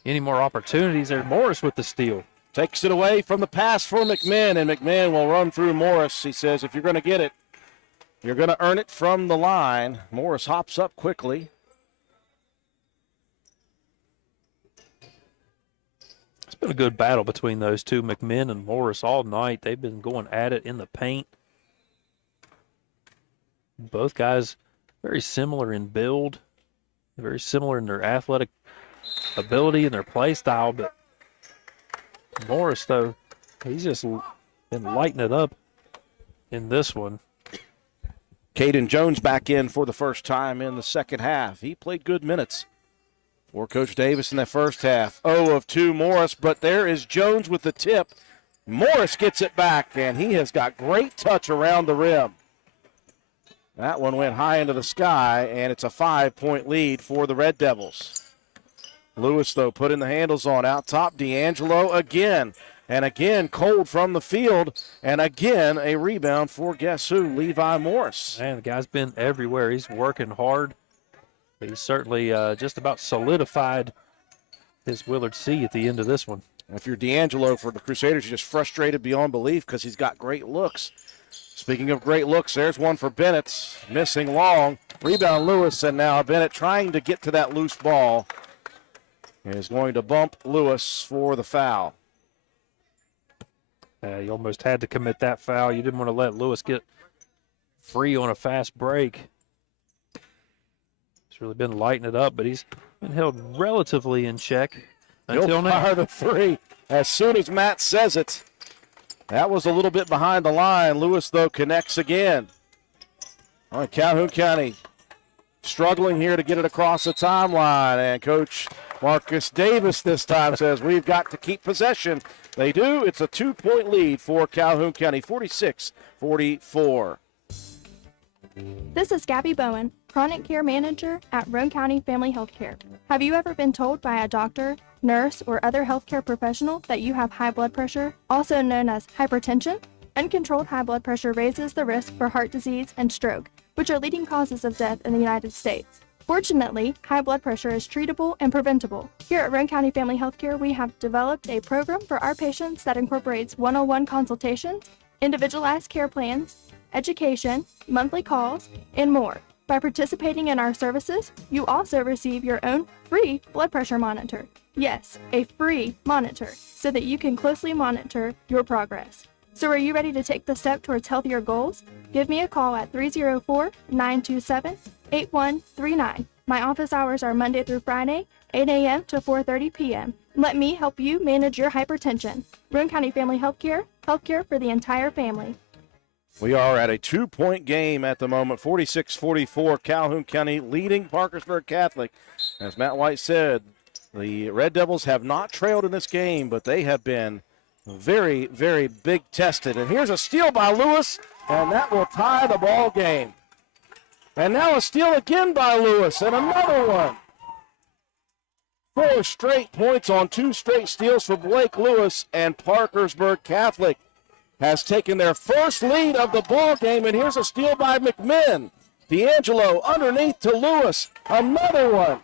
any more opportunities. There's Morris with the steal. Takes it away from the pass for McMinn, and McMinn will run through Morris. He says, if you're going to get it, you're going to earn it from the line. Morris hops up quickly. It's been a good battle between those two, McMinn and Morris, all night. They've been going at it in the paint. Both guys very similar in build, very similar in their athletic ability and their play style. But Morris, though, he's just been lighting it up in this one. Caden Jones back in for the first time in the second half. He played good minutes for Coach Davis in the first half. 0 of 2 Morris, but there is Jones with the tip. Morris gets it back, and he has got great touch around the rim. That one went high into the sky, and it's a 5-point lead for the Red Devils. Lewis, though, putting the handles on. Out top, D'Angelo again. And again, cold from the field. And again, a rebound for guess who? Levi Morris. Man, the guy's been everywhere. He's working hard. He's certainly just about solidified his Willard C at the end of this one. If you're D'Angelo for the Crusaders, you're just frustrated beyond belief because he's got great looks. Speaking of great looks, there's one for Bennett. Missing long. Rebound Lewis, and now Bennett trying to get to that loose ball. Is going to bump Lewis for the foul. You almost had to commit that foul. You didn't want to let Lewis get free on a fast break. He's really been lighting it up, but he's been held relatively in check until now. Fire the three as soon as Matt says it. That was a little bit behind the line. Lewis, though, connects again. All right, Calhoun County struggling here to get it across the timeline, and Coach Marcus Davis this time says we've got to keep possession. They do. It's a 2-point lead for Calhoun County, 46-44. This is Gabby Bowen, Chronic Care Manager at Roane County Family Healthcare. Have you ever been told by a doctor, nurse, or other healthcare professional that you have high blood pressure, also known as hypertension? Uncontrolled high blood pressure raises the risk for heart disease and stroke, which are leading causes of death in the United States. Fortunately, high blood pressure is treatable and preventable. Here at Roane County Family Healthcare, we have developed a program for our patients that incorporates one-on-one consultations, individualized care plans, education, monthly calls, and more. By participating in our services, you also receive your own free blood pressure monitor. Yes, a free monitor, so that you can closely monitor your progress. So are you ready to take the step towards healthier goals? Give me a call at 304-927-8139. My office hours are Monday through Friday, 8 a.m. to 4:30 p.m. Let me help you manage your hypertension. Roane County Family Healthcare, healthcare for the entire family. We are at a 2-point game at the moment, 46-44. Calhoun County leading Parkersburg Catholic. As Matt White said, the Red Devils have not trailed in this game, but they have been very, very big tested. And here's a steal by Lewis, and that will tie the ball game. And now a steal again by Lewis, and another one. 4 straight points on 2 straight steals for Blake Lewis, and Parkersburg Catholic has taken their first lead of the ball game. And here's a steal by McMinn. D'Angelo underneath to Lewis, another one.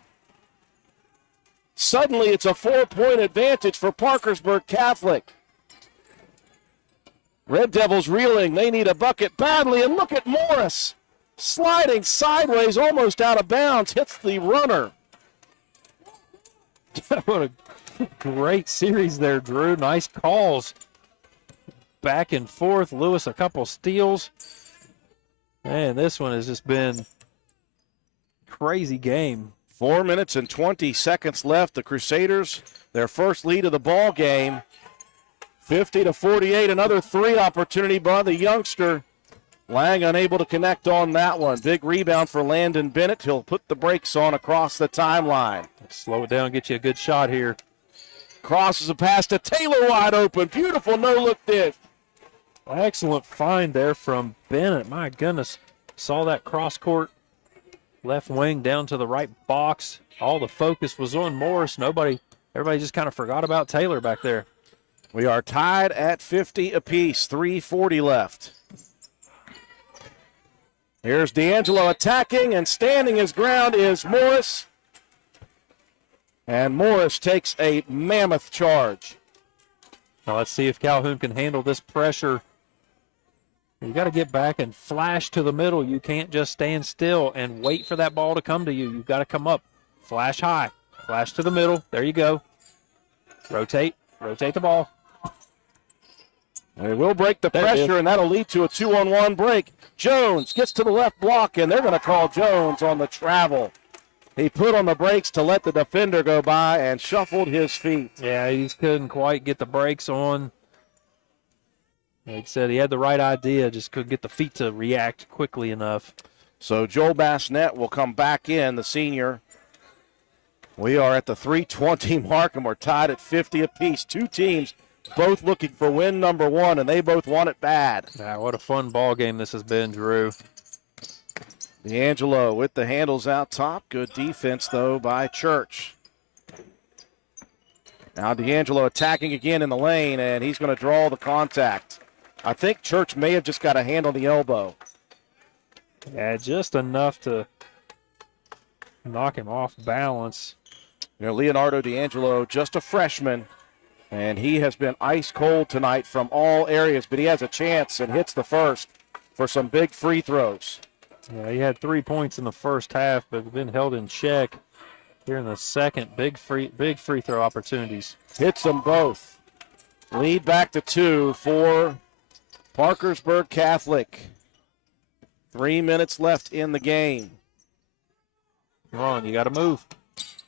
Suddenly it's a 4-point advantage for Parkersburg Catholic. Red Devils reeling. They need a bucket badly. And look at Morris sliding sideways, almost out of bounds, hits the runner. What a great series there, Drew. Nice calls. Back and forth. Lewis, a couple steals. Man, this one has just been crazy game. 4 minutes and 20 seconds left. The Crusaders, their first lead of the ball game. 50-48, another 3 opportunity by the youngster. Lang unable to connect on that one. Big rebound for Landon Bennett. He'll put the brakes on across the timeline. Slow it down, get you a good shot here. Crosses a pass to Taylor wide open. Beautiful no-look dish. Excellent find there from Bennett. My goodness. Saw that cross court. Left wing down to the right box. All the focus was on Morris. Everybody just kind of forgot about Taylor back there. We are tied at 50 apiece. 3:40 left. Here's D'Angelo attacking, and standing his ground is Morris. And Morris takes a mammoth charge. Now let's see if Calhoun can handle this pressure. You got to get back and flash to the middle. You can't just stand still and wait for that ball to come to you. You've got to come up. Flash high. Flash to the middle. There you go. Rotate the ball. They will break the pressure, and that'll lead to a 2-on-1 break. Jones gets to the left block, and they're going to call Jones on the travel. He put on the brakes to let the defender go by and shuffled his feet. Yeah, he just couldn't quite get the brakes on. Like I said, he had the right idea, just couldn't get the feet to react quickly enough. So Joel Bassnett will come back in, the senior. We are at the 3:20 mark, and we're tied at 50 apiece. Two teams both looking for win number one, and they both want it bad. Yeah, what a fun ball game this has been, Drew. D'Angelo with the handles out top. Good defense, though, by Church. Now D'Angelo attacking again in the lane, and he's going to draw the contact. I think Church may have just got a hand on the elbow. Yeah, just enough to knock him off balance. You know, Leonardo D'Angelo, just a freshman, and he has been ice cold tonight from all areas, but he has a chance and hits the first for some big free throws. Yeah, he had 3 points in the first half, but been held in check here in the second. Big free throw opportunities. Hits them both. Lead back to 2 for Parkersburg Catholic. 3 minutes left in the game. Come on, you got to move.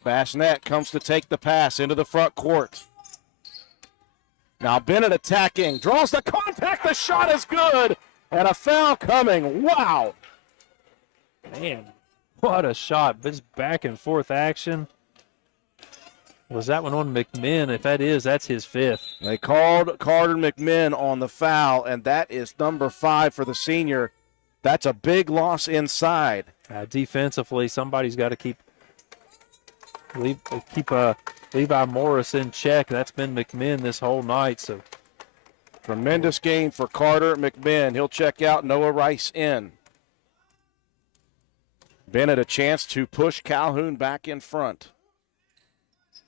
Bassnett comes to take the pass into the front court. Now Bennett attacking, draws the contact, the shot is good, and a foul coming. Wow. Man, what a shot. This back and forth action. Was that one on McMinn? If that is, that's his fifth. They called Carter McMinn on the foul, and that is number 5 for the senior. That's a big loss inside. Defensively, somebody's got to keep Levi Morris in check. That's been McMinn this whole night. So tremendous game for Carter McMinn. He'll check out. Noah Rice in. Bennett a chance to push Calhoun back in front.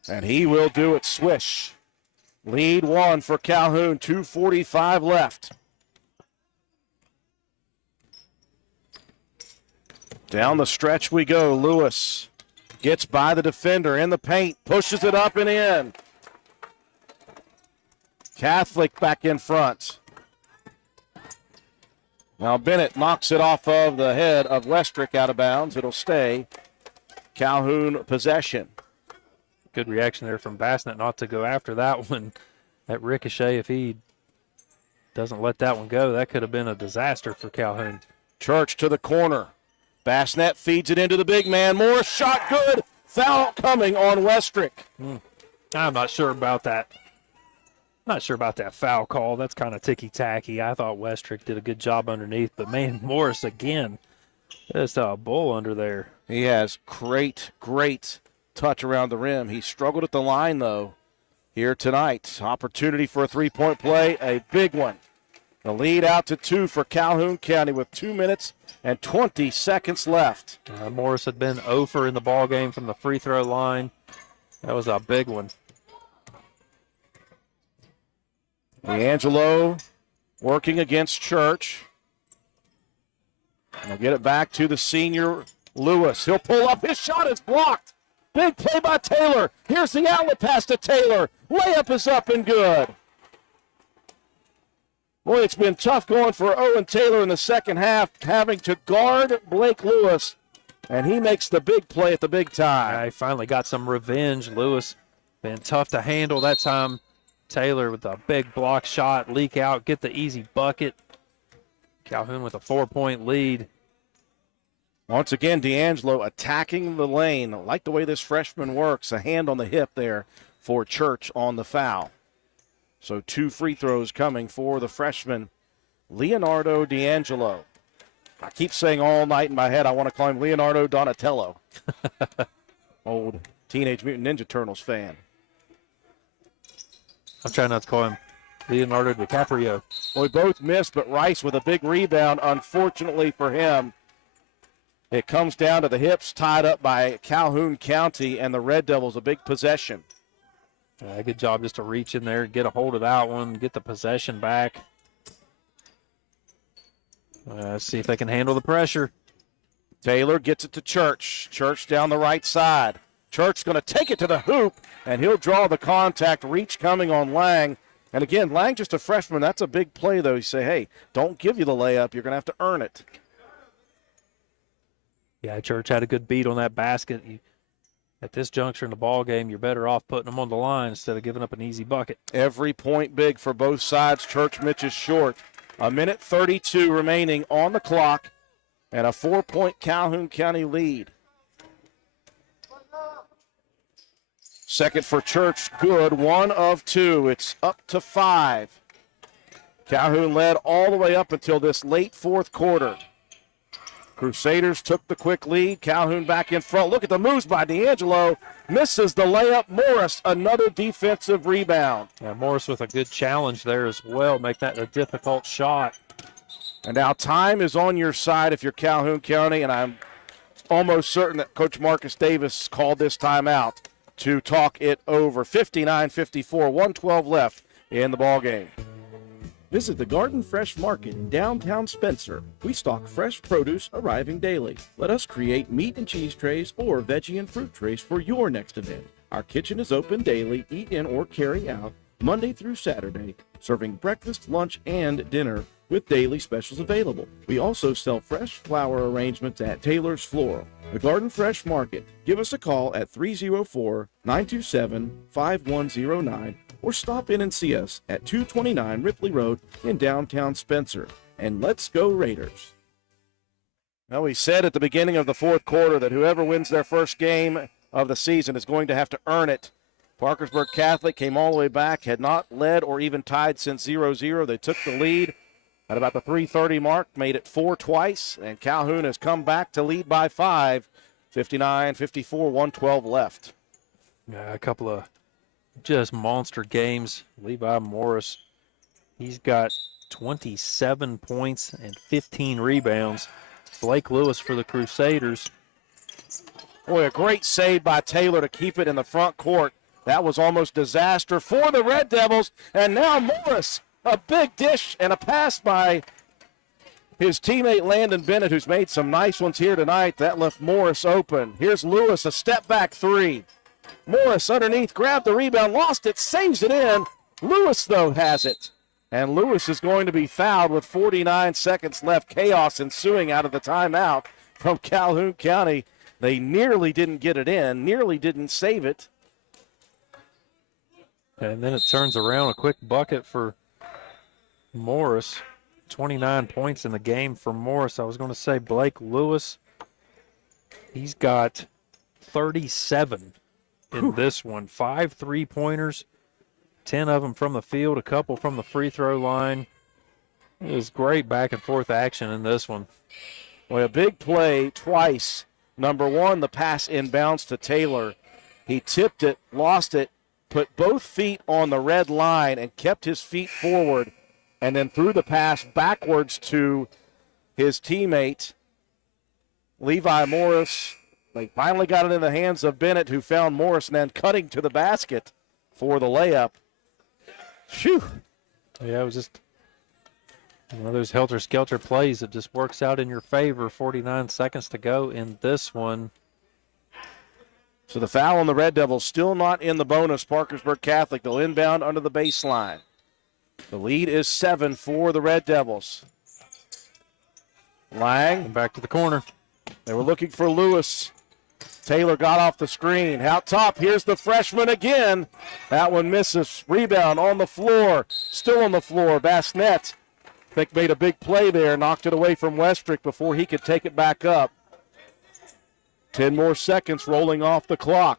And he will do it. Swish. Lead 1 for Calhoun. 2:45 left. Down the stretch we go. Lewis gets by the defender in the paint, pushes it up and in. Catholic back in front. Now Bennett knocks it off of the head of Westrick out of bounds. It'll stay Calhoun possession. Good reaction there from Bassnett not to go after that one. That ricochet, if he doesn't let that one go, that could have been a disaster for Calhoun. Church to the corner. Bassnett feeds it into the big man. Morris shot good. Foul coming on Westrick. I'm not sure about that. Not sure about that foul call. That's kind of ticky-tacky. I thought Westrick did a good job underneath, but, man, Morris again. Just a bull under there. He has great touch around the rim. He struggled at the line, though, here tonight. Opportunity for a three-point play, a big one. The lead out to 2 for Calhoun County with 2 minutes and 20 seconds left. Morris had been 0 for in the ball game from the free throw line. That was a big one. D'Angelo working against Church. We'll get it back to the senior Lewis. He'll pull up. His shot is blocked. Big play by Taylor. Here's the outlet pass to Taylor. Layup is up and good. Boy, it's been tough going for Owen Taylor in the second half, having to guard Blake Lewis, and he makes the big play at the big time. He finally got some revenge. Lewis been tough to handle that time. Taylor with a big block shot, leak out, get the easy bucket. Calhoun with a 4-point lead. Once again, D'Angelo attacking the lane. I like the way this freshman works. A hand on the hip there for Church on the foul. So 2 free throws coming for the freshman, Leonardo D'Angelo. I keep saying all night in my head I want to call him Leonardo Donatello. Old Teenage Mutant Ninja Turtles fan. I'm trying not to call him Leonardo DiCaprio. Well, we both missed, but Rice with a big rebound, unfortunately for him. It comes down to the hips tied up by Calhoun County, and the Red Devils a big possession. Good job just to reach in there, get a hold of that one, get the possession back. Let's see if they can handle the pressure. Taylor gets it to Church. Church down the right side. Church going to take it to the hoop, and he'll draw the contact. Reach coming on Lang, And again, Lang, just a freshman. That's a big play, though. You say, hey, don't give you the layup. You're going to have to earn it. Yeah, Church had a good beat on that basket. At this juncture in the ball game, you're better off putting them on the line instead of giving up an easy bucket. Every point big for both sides. Church Mitch is short. 1:32 remaining on the clock and a 4-point Calhoun County lead. Second for Church, good. 1 of 2. It's up to 5. Calhoun led all the way up until this late fourth quarter. Crusaders took the quick lead. Calhoun back in front. Look at the moves by D'Angelo. Misses the layup. Morris, another defensive rebound. Yeah, Morris with a good challenge there as well. Make that a difficult shot. And now time is on your side if you're Calhoun County, and I'm almost certain that Coach Marcus Davis called this timeout to talk it over. 59-54, 1:12 left in the ballgame. Visit the Garden Fresh Market in downtown Spencer. We stock fresh produce arriving daily. Let us create meat and cheese trays or veggie and fruit trays for your next event. Our kitchen is open daily, eat in or carry out, Monday through Saturday, serving breakfast, lunch, and dinner with daily specials available. We also sell fresh flower arrangements at Taylor's Floral. The Garden Fresh Market. Give us a call at 304-927-5109 or stop in and see us at 229 Ripley Road in downtown Spencer. And let's go Raiders. Now, we said at the beginning of the fourth quarter that whoever wins their first game of the season is going to have to earn it. Parkersburg Catholic came all the way back, had not led or even tied since 0-0. They took the lead at about the 3:30 mark, made it 4 twice, and Calhoun has come back to lead by 5, 59-54, 1:12 left. Yeah, a couple of just monster games. Levi Morris, he's got 27 points and 15 rebounds. Blake Lewis for the Crusaders. Boy, a great save by Taylor to keep it in the front court. That was almost disaster for the Red Devils, and now Morris. A big dish and a pass by his teammate Landon Bennett, who's made some nice ones here tonight. That left Morris open. Here's Lewis, a step-back 3. Morris underneath, grabbed the rebound, lost it, saves it in. Lewis, though, has it. And Lewis is going to be fouled with 49 seconds left. Chaos ensuing out of the timeout from Calhoun County. They nearly didn't get it in, nearly didn't save it. And then it turns around, a quick bucket for Morris. 29 points in the game for Morris. I was going to say Blake Lewis, he's got 37 in this one. 5 3-pointers, 10 of them from the field, a couple from the free throw line. It was great back and forth action in this one. Well, a big play twice. Number one, the pass inbounds to Taylor. He tipped it, lost it, put both feet on the red line and kept his feet forward, and then threw the pass backwards to his teammate, Levi Morris. They finally got it in the hands of Bennett, who found Morris and then cutting to the basket for the layup. Phew. Yeah, it was just one of those helter-skelter plays that just works out in your favor. 49 seconds to go in this one. So the foul on the Red Devils still not in the bonus. Parkersburg Catholic, they'll inbound under the baseline. The lead is 7 for the Red Devils. Lang. Back to the corner. They were looking for Lewis. Taylor got off the screen. Out top, here's the freshman again. That one misses. Rebound on the floor. Still on the floor. Bassnett, I think, made a big play there. Knocked it away from Westrick before he could take it back up. 10 more seconds rolling off the clock.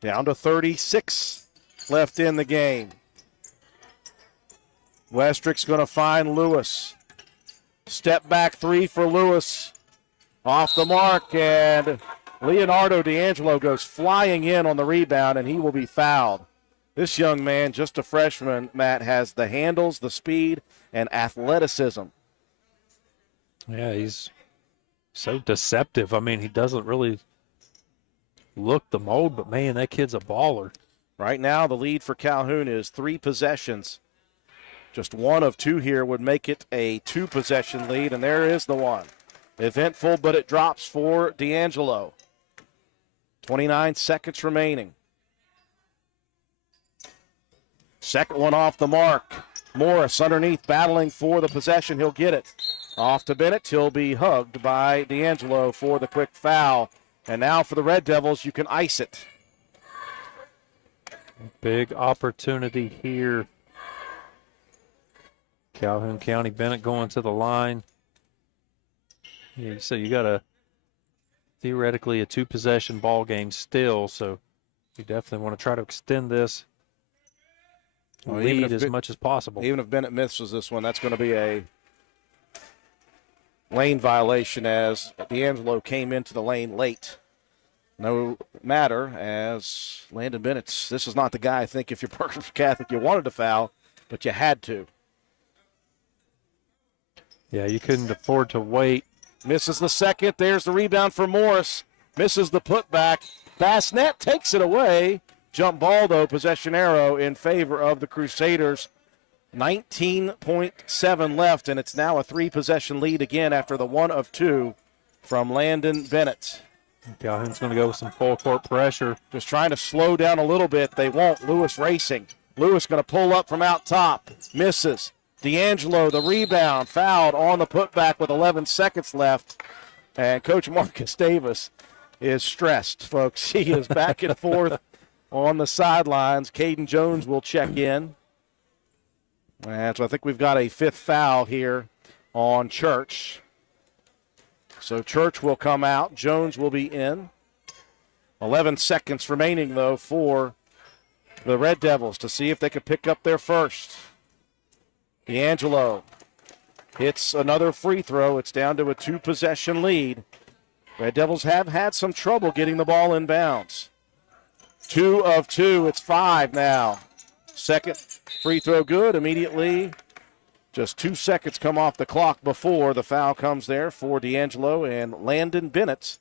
Down to 36 left in the game. Westrick's going to find Lewis. Step back 3 for Lewis. Off the mark, and Leonardo D'Angelo goes flying in on the rebound, and he will be fouled. This young man, just a freshman, Matt, has the handles, the speed, and athleticism. Yeah, he's so deceptive. I mean, he doesn't really look the mold, but, man, that kid's a baller. Right now, the lead for Calhoun is 3 possessions. Just 1 of 2 here would make it a 2-possession lead, and there is the one. Eventful, but it drops for D'Angelo. 29 seconds remaining. Second one off the mark. Morris underneath battling for the possession. He'll get it. Off to Bennett. He'll be hugged by D'Angelo for the quick foul. And now for the Red Devils, you can ice it. Big opportunity here. Calhoun County, Bennett going to the line. Yeah, so you got theoretically a two-possession ball game still, so you definitely want to try to extend this lead as much as possible. Even if Bennett misses this one, that's going to be a lane violation as D'Angelo came into the lane late. No matter, as Landon Bennett's, this is not the guy I think if you're Parkersburg Catholic you wanted to foul, but you had to. Yeah, you couldn't afford to wait. Misses the second. There's the rebound for Morris. Misses the putback. Bassnett takes it away. Jump ball, though, possession arrow in favor of the Crusaders. 19.7 left, and it's now a three-possession lead again after the 1 of 2 from Landon Bennett. Calhoun's going to go with some full court pressure. Just trying to slow down a little bit. They won't. Lewis racing. Lewis going to pull up from out top. Misses. D'Angelo, the rebound, fouled on the putback with 11 seconds left. And Coach Marcus Davis is stressed, folks. He is back and forth on the sidelines. Caden Jones will check in. And so I think we've got a fifth foul here on Church. So Church will come out. Jones will be in. 11 seconds remaining, though, for the Red Devils to see if they can pick up their first. D'Angelo hits another free throw. It's down to a two-possession lead. Red Devils have had some trouble getting the ball in bounds. 2 of 2. It's 5 now. Second free throw good. Immediately, just 2 seconds come off the clock before the foul comes there for D'Angelo and Landon Bennett.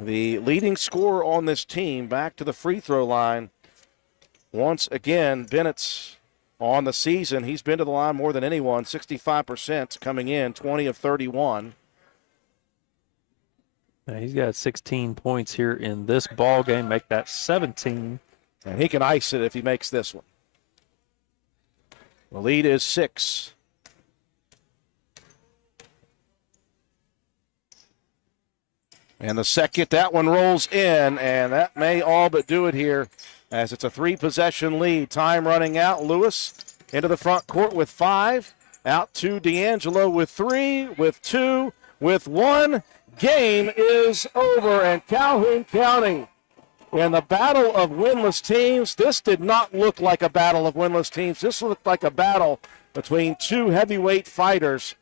The leading scorer on this team back to the free throw line. Once again, Bennett's on the season. He's been to the line more than anyone, 65% coming in, 20 of 31. Now he's got 16 points here in this ball game, make that 17. And he can ice it if he makes this one. The lead is 6. And the second, that one rolls in, and that may all but do it here as it's a three-possession lead. Time running out. Lewis into the front court with 5. Out to D'Angelo with 3, with 2, with 1. Game is over, and Calhoun County in the battle of winless teams. This did not look like a battle of winless teams. This looked like a battle between two heavyweight fighters.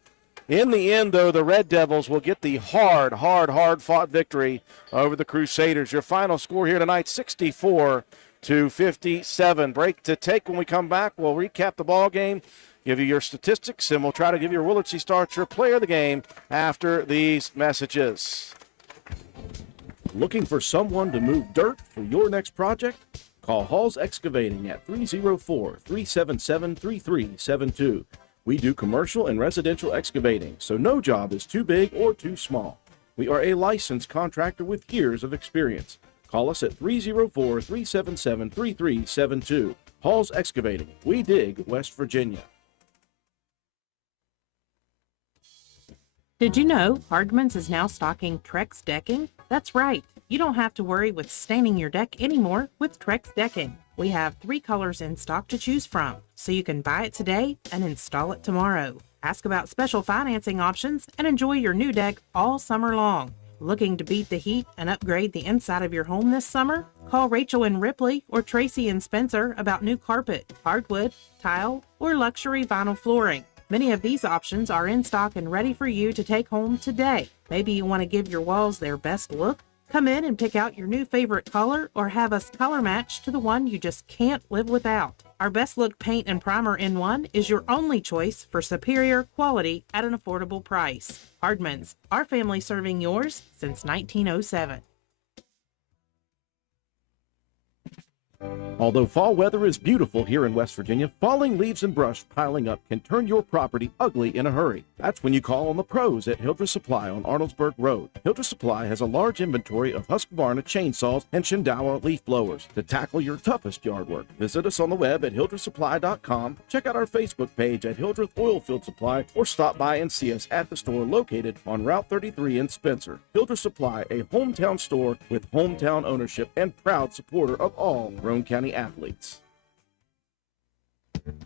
In the end, though, the Red Devils will get the hard-fought victory over the Crusaders. Your final score here tonight, 64-57. Break to take. When we come back, we'll recap the ball game, give you your statistics, and we'll try to give your Willard C. Starcher player of the game after these messages. Looking for someone to move dirt for your next project? Call Halls Excavating at 304-377-3372. We do commercial and residential excavating, so no job is too big or too small. We are a licensed contractor with years of experience. Call us at 304-377-3372. Halls Excavating. We dig West Virginia. Did you know Hardman's is now stocking Trex decking? That's right. You don't have to worry with staining your deck anymore with Trex decking. We have 3 colors in stock to choose from, so you can buy it today and install it tomorrow. Ask about special financing options and enjoy your new deck all summer long. Looking to beat the heat and upgrade the inside of your home this summer? Call Rachel and Ripley or Tracy and Spencer about new carpet, hardwood, tile, or luxury vinyl flooring. Many of these options are in stock and ready for you to take home today. Maybe you want to give your walls their best look? Come in and pick out your new favorite color or have us color match to the one you just can't live without. Our Best Look Paint and Primer in One is your only choice for superior quality at an affordable price. Hardman's, our family serving yours since 1907. Although fall weather is beautiful here in West Virginia, falling leaves and brush piling up can turn your property ugly in a hurry. That's when you call on the pros at Hildreth Supply on Arnoldsburg Road. Hildreth Supply has a large inventory of Husqvarna chainsaws and Shindawa leaf blowers to tackle your toughest yard work. Visit us on the web at hildrethsupply.com, check out our Facebook page at Hildreth Oilfield Supply, or stop by and see us at the store located on Route 33 in Spencer. Hildreth Supply, a hometown store with hometown ownership and proud supporter of all Roane County athletes.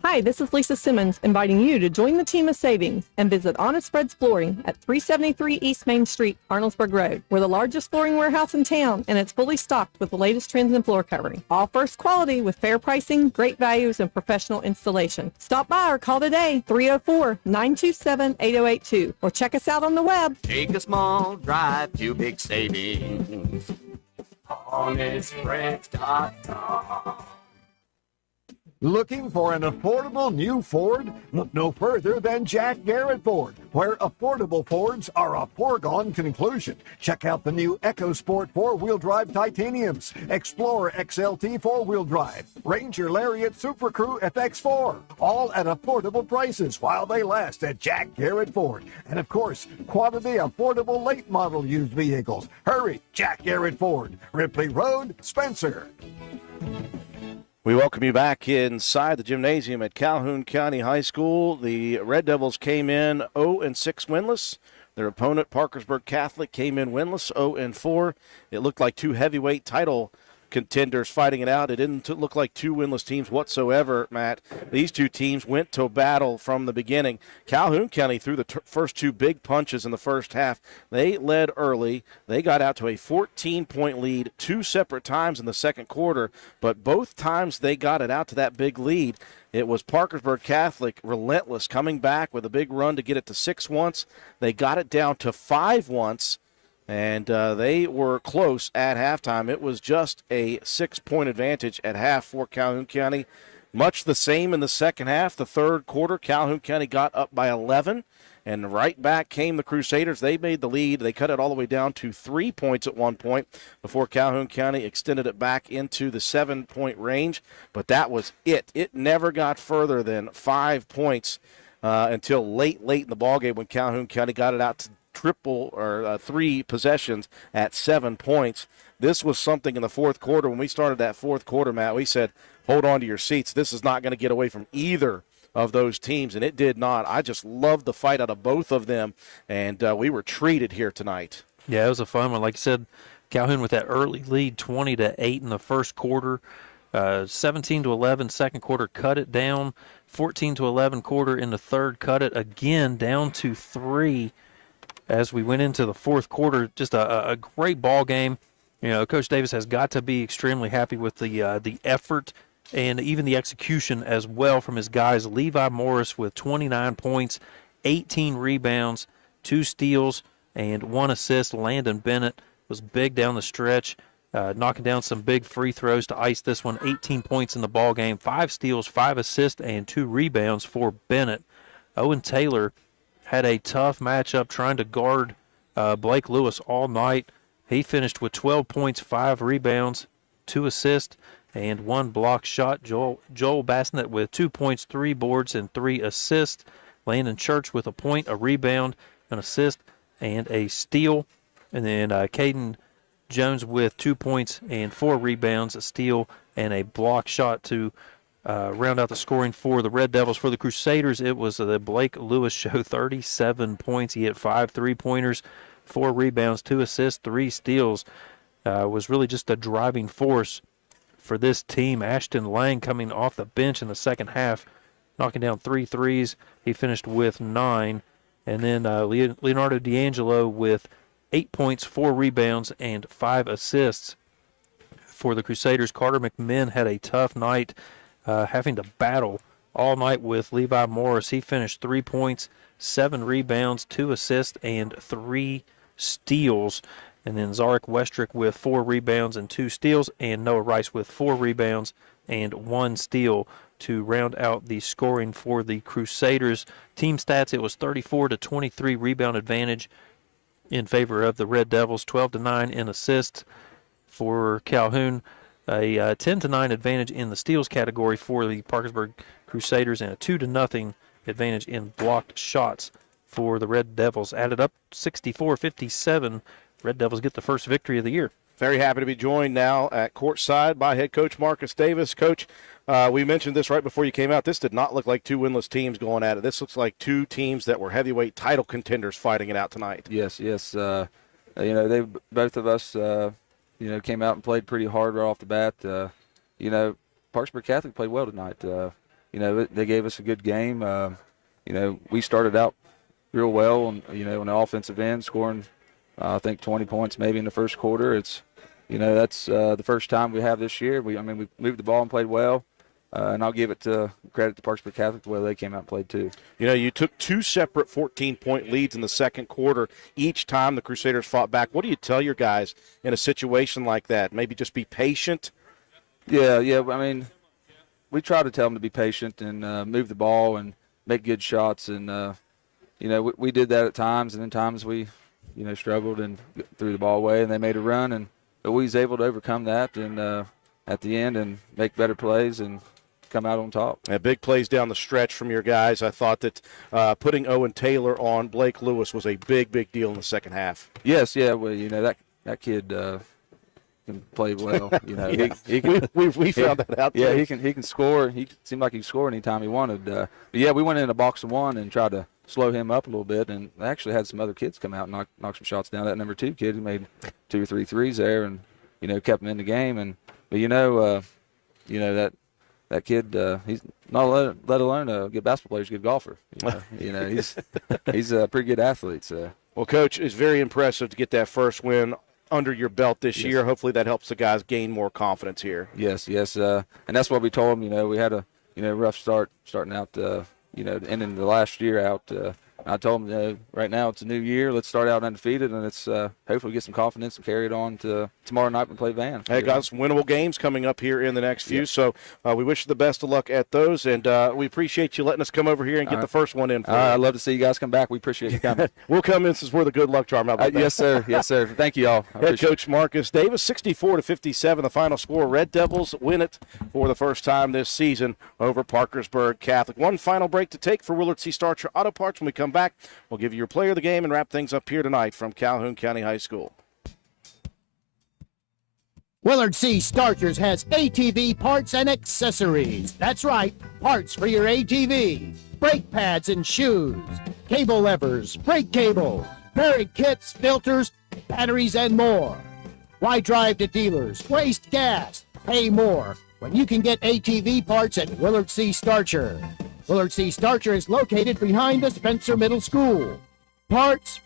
Hi, this is Lisa Simmons inviting you to join the team of savings and visit Honest Fred's Flooring at 373 East Main Street, Arnoldsburg Road. We're the largest flooring warehouse in town, and it's fully stocked with the latest trends in floor covering. All first quality with fair pricing, great values, and professional installation. Stop by or call today, 304-927-8082, or check us out on the web. Take a small drive to big savings. HonestFreds.com. Looking for an affordable new Ford? Look no further than Jack Garrett Ford, where affordable Fords are a foregone conclusion. Check out the new EcoSport 4-wheel drive titaniums, Explorer XLT 4-wheel drive, Ranger Lariat Super Crew FX4, all at affordable prices while they last at Jack Garrett Ford. And of course, quality affordable late model used vehicles. Hurry, Jack Garrett Ford, Ripley Road, Spencer. We welcome you back inside the gymnasium at Calhoun County High School. The Red Devils came in 0-6 winless. Their opponent, Parkersburg Catholic, came in winless 0-4. It looked like two heavyweight title contenders fighting it out. It didn't look like two winless teams whatsoever, Matt. These two teams went to battle from the beginning. Calhoun County threw the first two big punches in the first half. They led early. They got out to a 14-point lead two separate times in the second quarter, but both times they got it out to that big lead, it was Parkersburg Catholic relentless, coming back with a big run to get it to 6 once. They got it down to 5 once. And they were close at halftime. It was just a 6-point advantage at half for Calhoun County. Much the same in the second half. The third quarter, Calhoun County got up by 11, and right back came the Crusaders. They made the lead. They cut it all the way down to 3 points at one point before Calhoun County extended it back into the 7-point range. But that was it. It never got further than 5 points until late in the ballgame when Calhoun County got it out to triple or 3 possessions at 7 points. This was something in the fourth quarter. When we started that fourth quarter, Matt, we said, hold on to your seats. This is not going to get away from either of those teams, and it did not. I just loved the fight out of both of them, and we were treated here tonight. Yeah, it was a fun one. Like you said, Calhoun with that early lead, 20-8 in the first quarter, 17-11 second quarter, cut it down, 14-11 quarter in the third, cut it again down to 3. As we went into the fourth quarter, just a great ball game. You know, Coach Davis has got to be extremely happy with the effort and even the execution as well from his guys. Levi Morris with 29 points, 18 rebounds, 2 steals, and 1 assist. Landon Bennett was big down the stretch, knocking down some big free throws to ice this one. 18 points in the ball game, 5 steals, 5 assists, and 2 rebounds for Bennett. Owen Taylor had a tough matchup trying to guard Blake Lewis all night. He finished with 12 points, 5 rebounds, 2 assists, and 1 block shot. Joel Bassnett with 2 points, 3 boards, and 3 assists. Landon Church with a point, a rebound, an assist, and a steal. And then Caden Jones with 2 points and 4 rebounds, a steal, and a block shot to round out the scoring for the Red Devils. For the Crusaders, it was the Blake Lewis show, 37 points. He had 5 3-pointers, 4 rebounds, 2 assists, 3 steals. Was really just a driving force for this team. Ashton Lang coming off the bench in the second half, knocking down 3 threes. He finished with 9. And then Leonardo D'Angelo with 8 points, 4 rebounds, and 5 assists. For the Crusaders, Carter McMinn had a tough night, having to battle all night with Levi Morris. He finished 3 points, 7 rebounds, 2 assists, and 3 steals. And then Zarek Westrick with 4 rebounds and 2 steals, and Noah Rice with 4 rebounds and 1 steal to round out the scoring for the Crusaders. Team stats, it was 34-23 rebound advantage in favor of the Red Devils, 12-9 in assists for Calhoun. A 10-9 advantage in the steals category for the Parkersburg Crusaders, and a 2-0 advantage in blocked shots for the Red Devils. Added up 64-57. Red Devils get the first victory of the year. Very happy to be joined now at courtside by head coach Marcus Davis. Coach, we mentioned this right before you came out. This did not look like two winless teams going at it. This looks like two teams that were heavyweight title contenders fighting it out tonight. Yes. Both of us, came out and played pretty hard right off the bat. Parkersburg Catholic played well tonight. They gave us a good game. We started out real well on the offensive end, scoring I think 20 points maybe in the first quarter. It's that's the first time we have this year. We moved the ball and played well, and I'll give it credit to Parkersburg Catholic the way they came out and played too. You took two separate 14-point leads in the second quarter each time the Crusaders fought back. What do you tell your guys in a situation like that? Maybe just be patient. Yeah. We try to tell them to be patient and move the ball and make good shots, and we did that at times, and then times we struggled and threw the ball away, and they made a run, but we was able to overcome that and at the end and make better plays and come out on top. Big plays down the stretch from your guys. I thought that putting Owen Taylor on Blake Lewis was a big deal in the second half. Yes, yeah. Well, that kid can play well. Yeah. He can, we found that out. Yeah, too. he can score. He seemed like he could score anytime he wanted. But yeah, we went in a box of one and tried to slow him up a little bit, and I actually had some other kids come out and knock some shots down. That number 2 kid who made 2 or 3 threes there, and kept him in the game. But that kid, he's not let alone a good basketball player. He's a good golfer. He's a pretty good athlete. So. Well, Coach, it's very impressive to get that first win under your belt this year. Hopefully that helps the guys gain more confidence here. Yes. And that's what we told them. We had a rough start starting out. Ending the last year out. I told them, right now it's a new year. Let's start out undefeated, and let's hopefully get some confidence and carry it on to tomorrow night when we play Van. Hey, got some winnable games coming up here in the next few, so we wish you the best of luck at those, and we appreciate you letting us come over here and get the first one in for you. I'd love to see you guys come back. We appreciate you coming. We'll come in since we're the good luck charm. How about that? Yes, sir. Yes, sir. Thank you all. Head coach Marcus Davis, 64-57, the final score. Red Devils win it for the first time this season over Parkersburg Catholic. One final break to take for Willard C. Starcher Auto Parts. When we come back, we'll give you your player of the game and wrap things up here tonight from Calhoun County High School. Willard C. Starchers has ATV parts and accessories. That's right, parts for your ATV. Brake pads and shoes, cable levers, brake cables, bearing kits, filters, batteries, and more. Why drive to dealers, waste gas, pay more when you can get ATV parts at Willard C. Starcher? Willard C. Starcher is located behind the Spencer Middle School. Parts,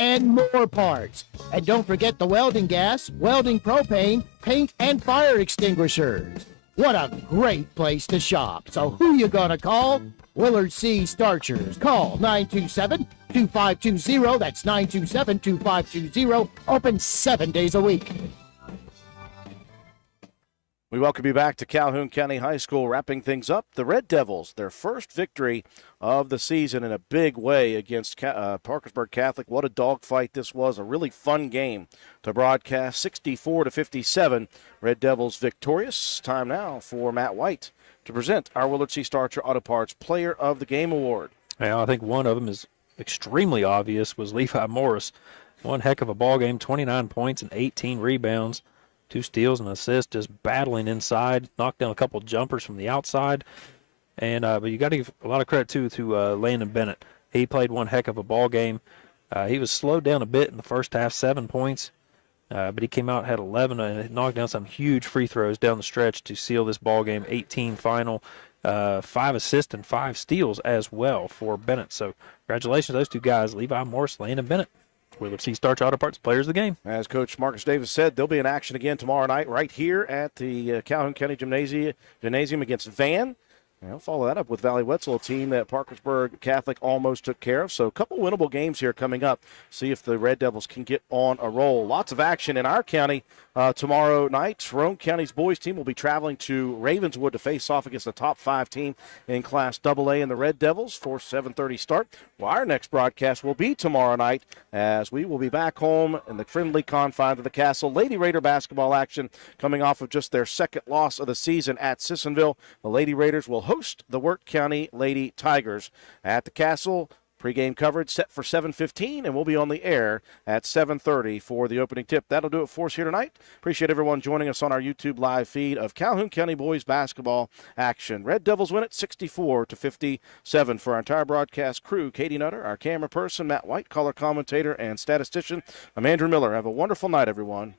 and more parts. And don't forget the welding gas, welding propane, paint, and fire extinguishers. What a great place to shop. So who you gonna call? Willard C. Starchers. Call 927-2520. That's 927-2520. Open 7 days a week. We welcome you back to Calhoun County High School. Wrapping things up, the Red Devils, their first victory of the season in a big way against Parkersburg Catholic. What a dogfight this was. A really fun game to broadcast. 64-57. Red Devils victorious. Time now for Matt White to present our Willard C. Starcher Auto Parts Player of the Game Award. Well, I think one of them is extremely obvious was Levi Morris. One heck of a ball game, 29 points and 18 rebounds. 2 steals and assists, just battling inside, knocked down a couple jumpers from the outside. And but you got to give a lot of credit to Landon Bennett. He played one heck of a ball game. He was slowed down a bit in the first half, 7 points, but he came out, had 11, and knocked down some huge free throws down the stretch to seal this ball game. 18 final, 5 assists and 5 steals as well for Bennett. So congratulations to those 2 guys, Levi Morris, Landon Bennett. Willard C. Starcher Auto Parts Players of the Game. As Coach Marcus Davis said, they'll be in action again tomorrow night right here at the Calhoun County Gymnasium against Van. And I'll follow that up with Valley Wetzel, a team that Parkersburg Catholic almost took care of. So a couple winnable games here coming up. See if the Red Devils can get on a roll. Lots of action in our county tomorrow night. Roane County's boys team will be traveling to Ravenswood to face off against the top 5 team in Class AA in the Red Devils for 7:30 start. Well, our next broadcast will be tomorrow night as we will be back home in the friendly confines of the Castle. Lady Raider basketball action coming off of just their second loss of the season at Sissonville. The Lady Raiders will host the Wirt County Lady Tigers at the Castle. Pre-game coverage set for 7:15, and we'll be on the air at 7:30 for the opening tip. That'll do it for us here tonight. Appreciate everyone joining us on our YouTube live feed of Calhoun County boys basketball action. Red Devils win it 64-57. For our entire broadcast crew, Katie Nutter, our camera person, Matt White, color commentator, and statistician, I'm Andrew Miller. Have a wonderful night, everyone.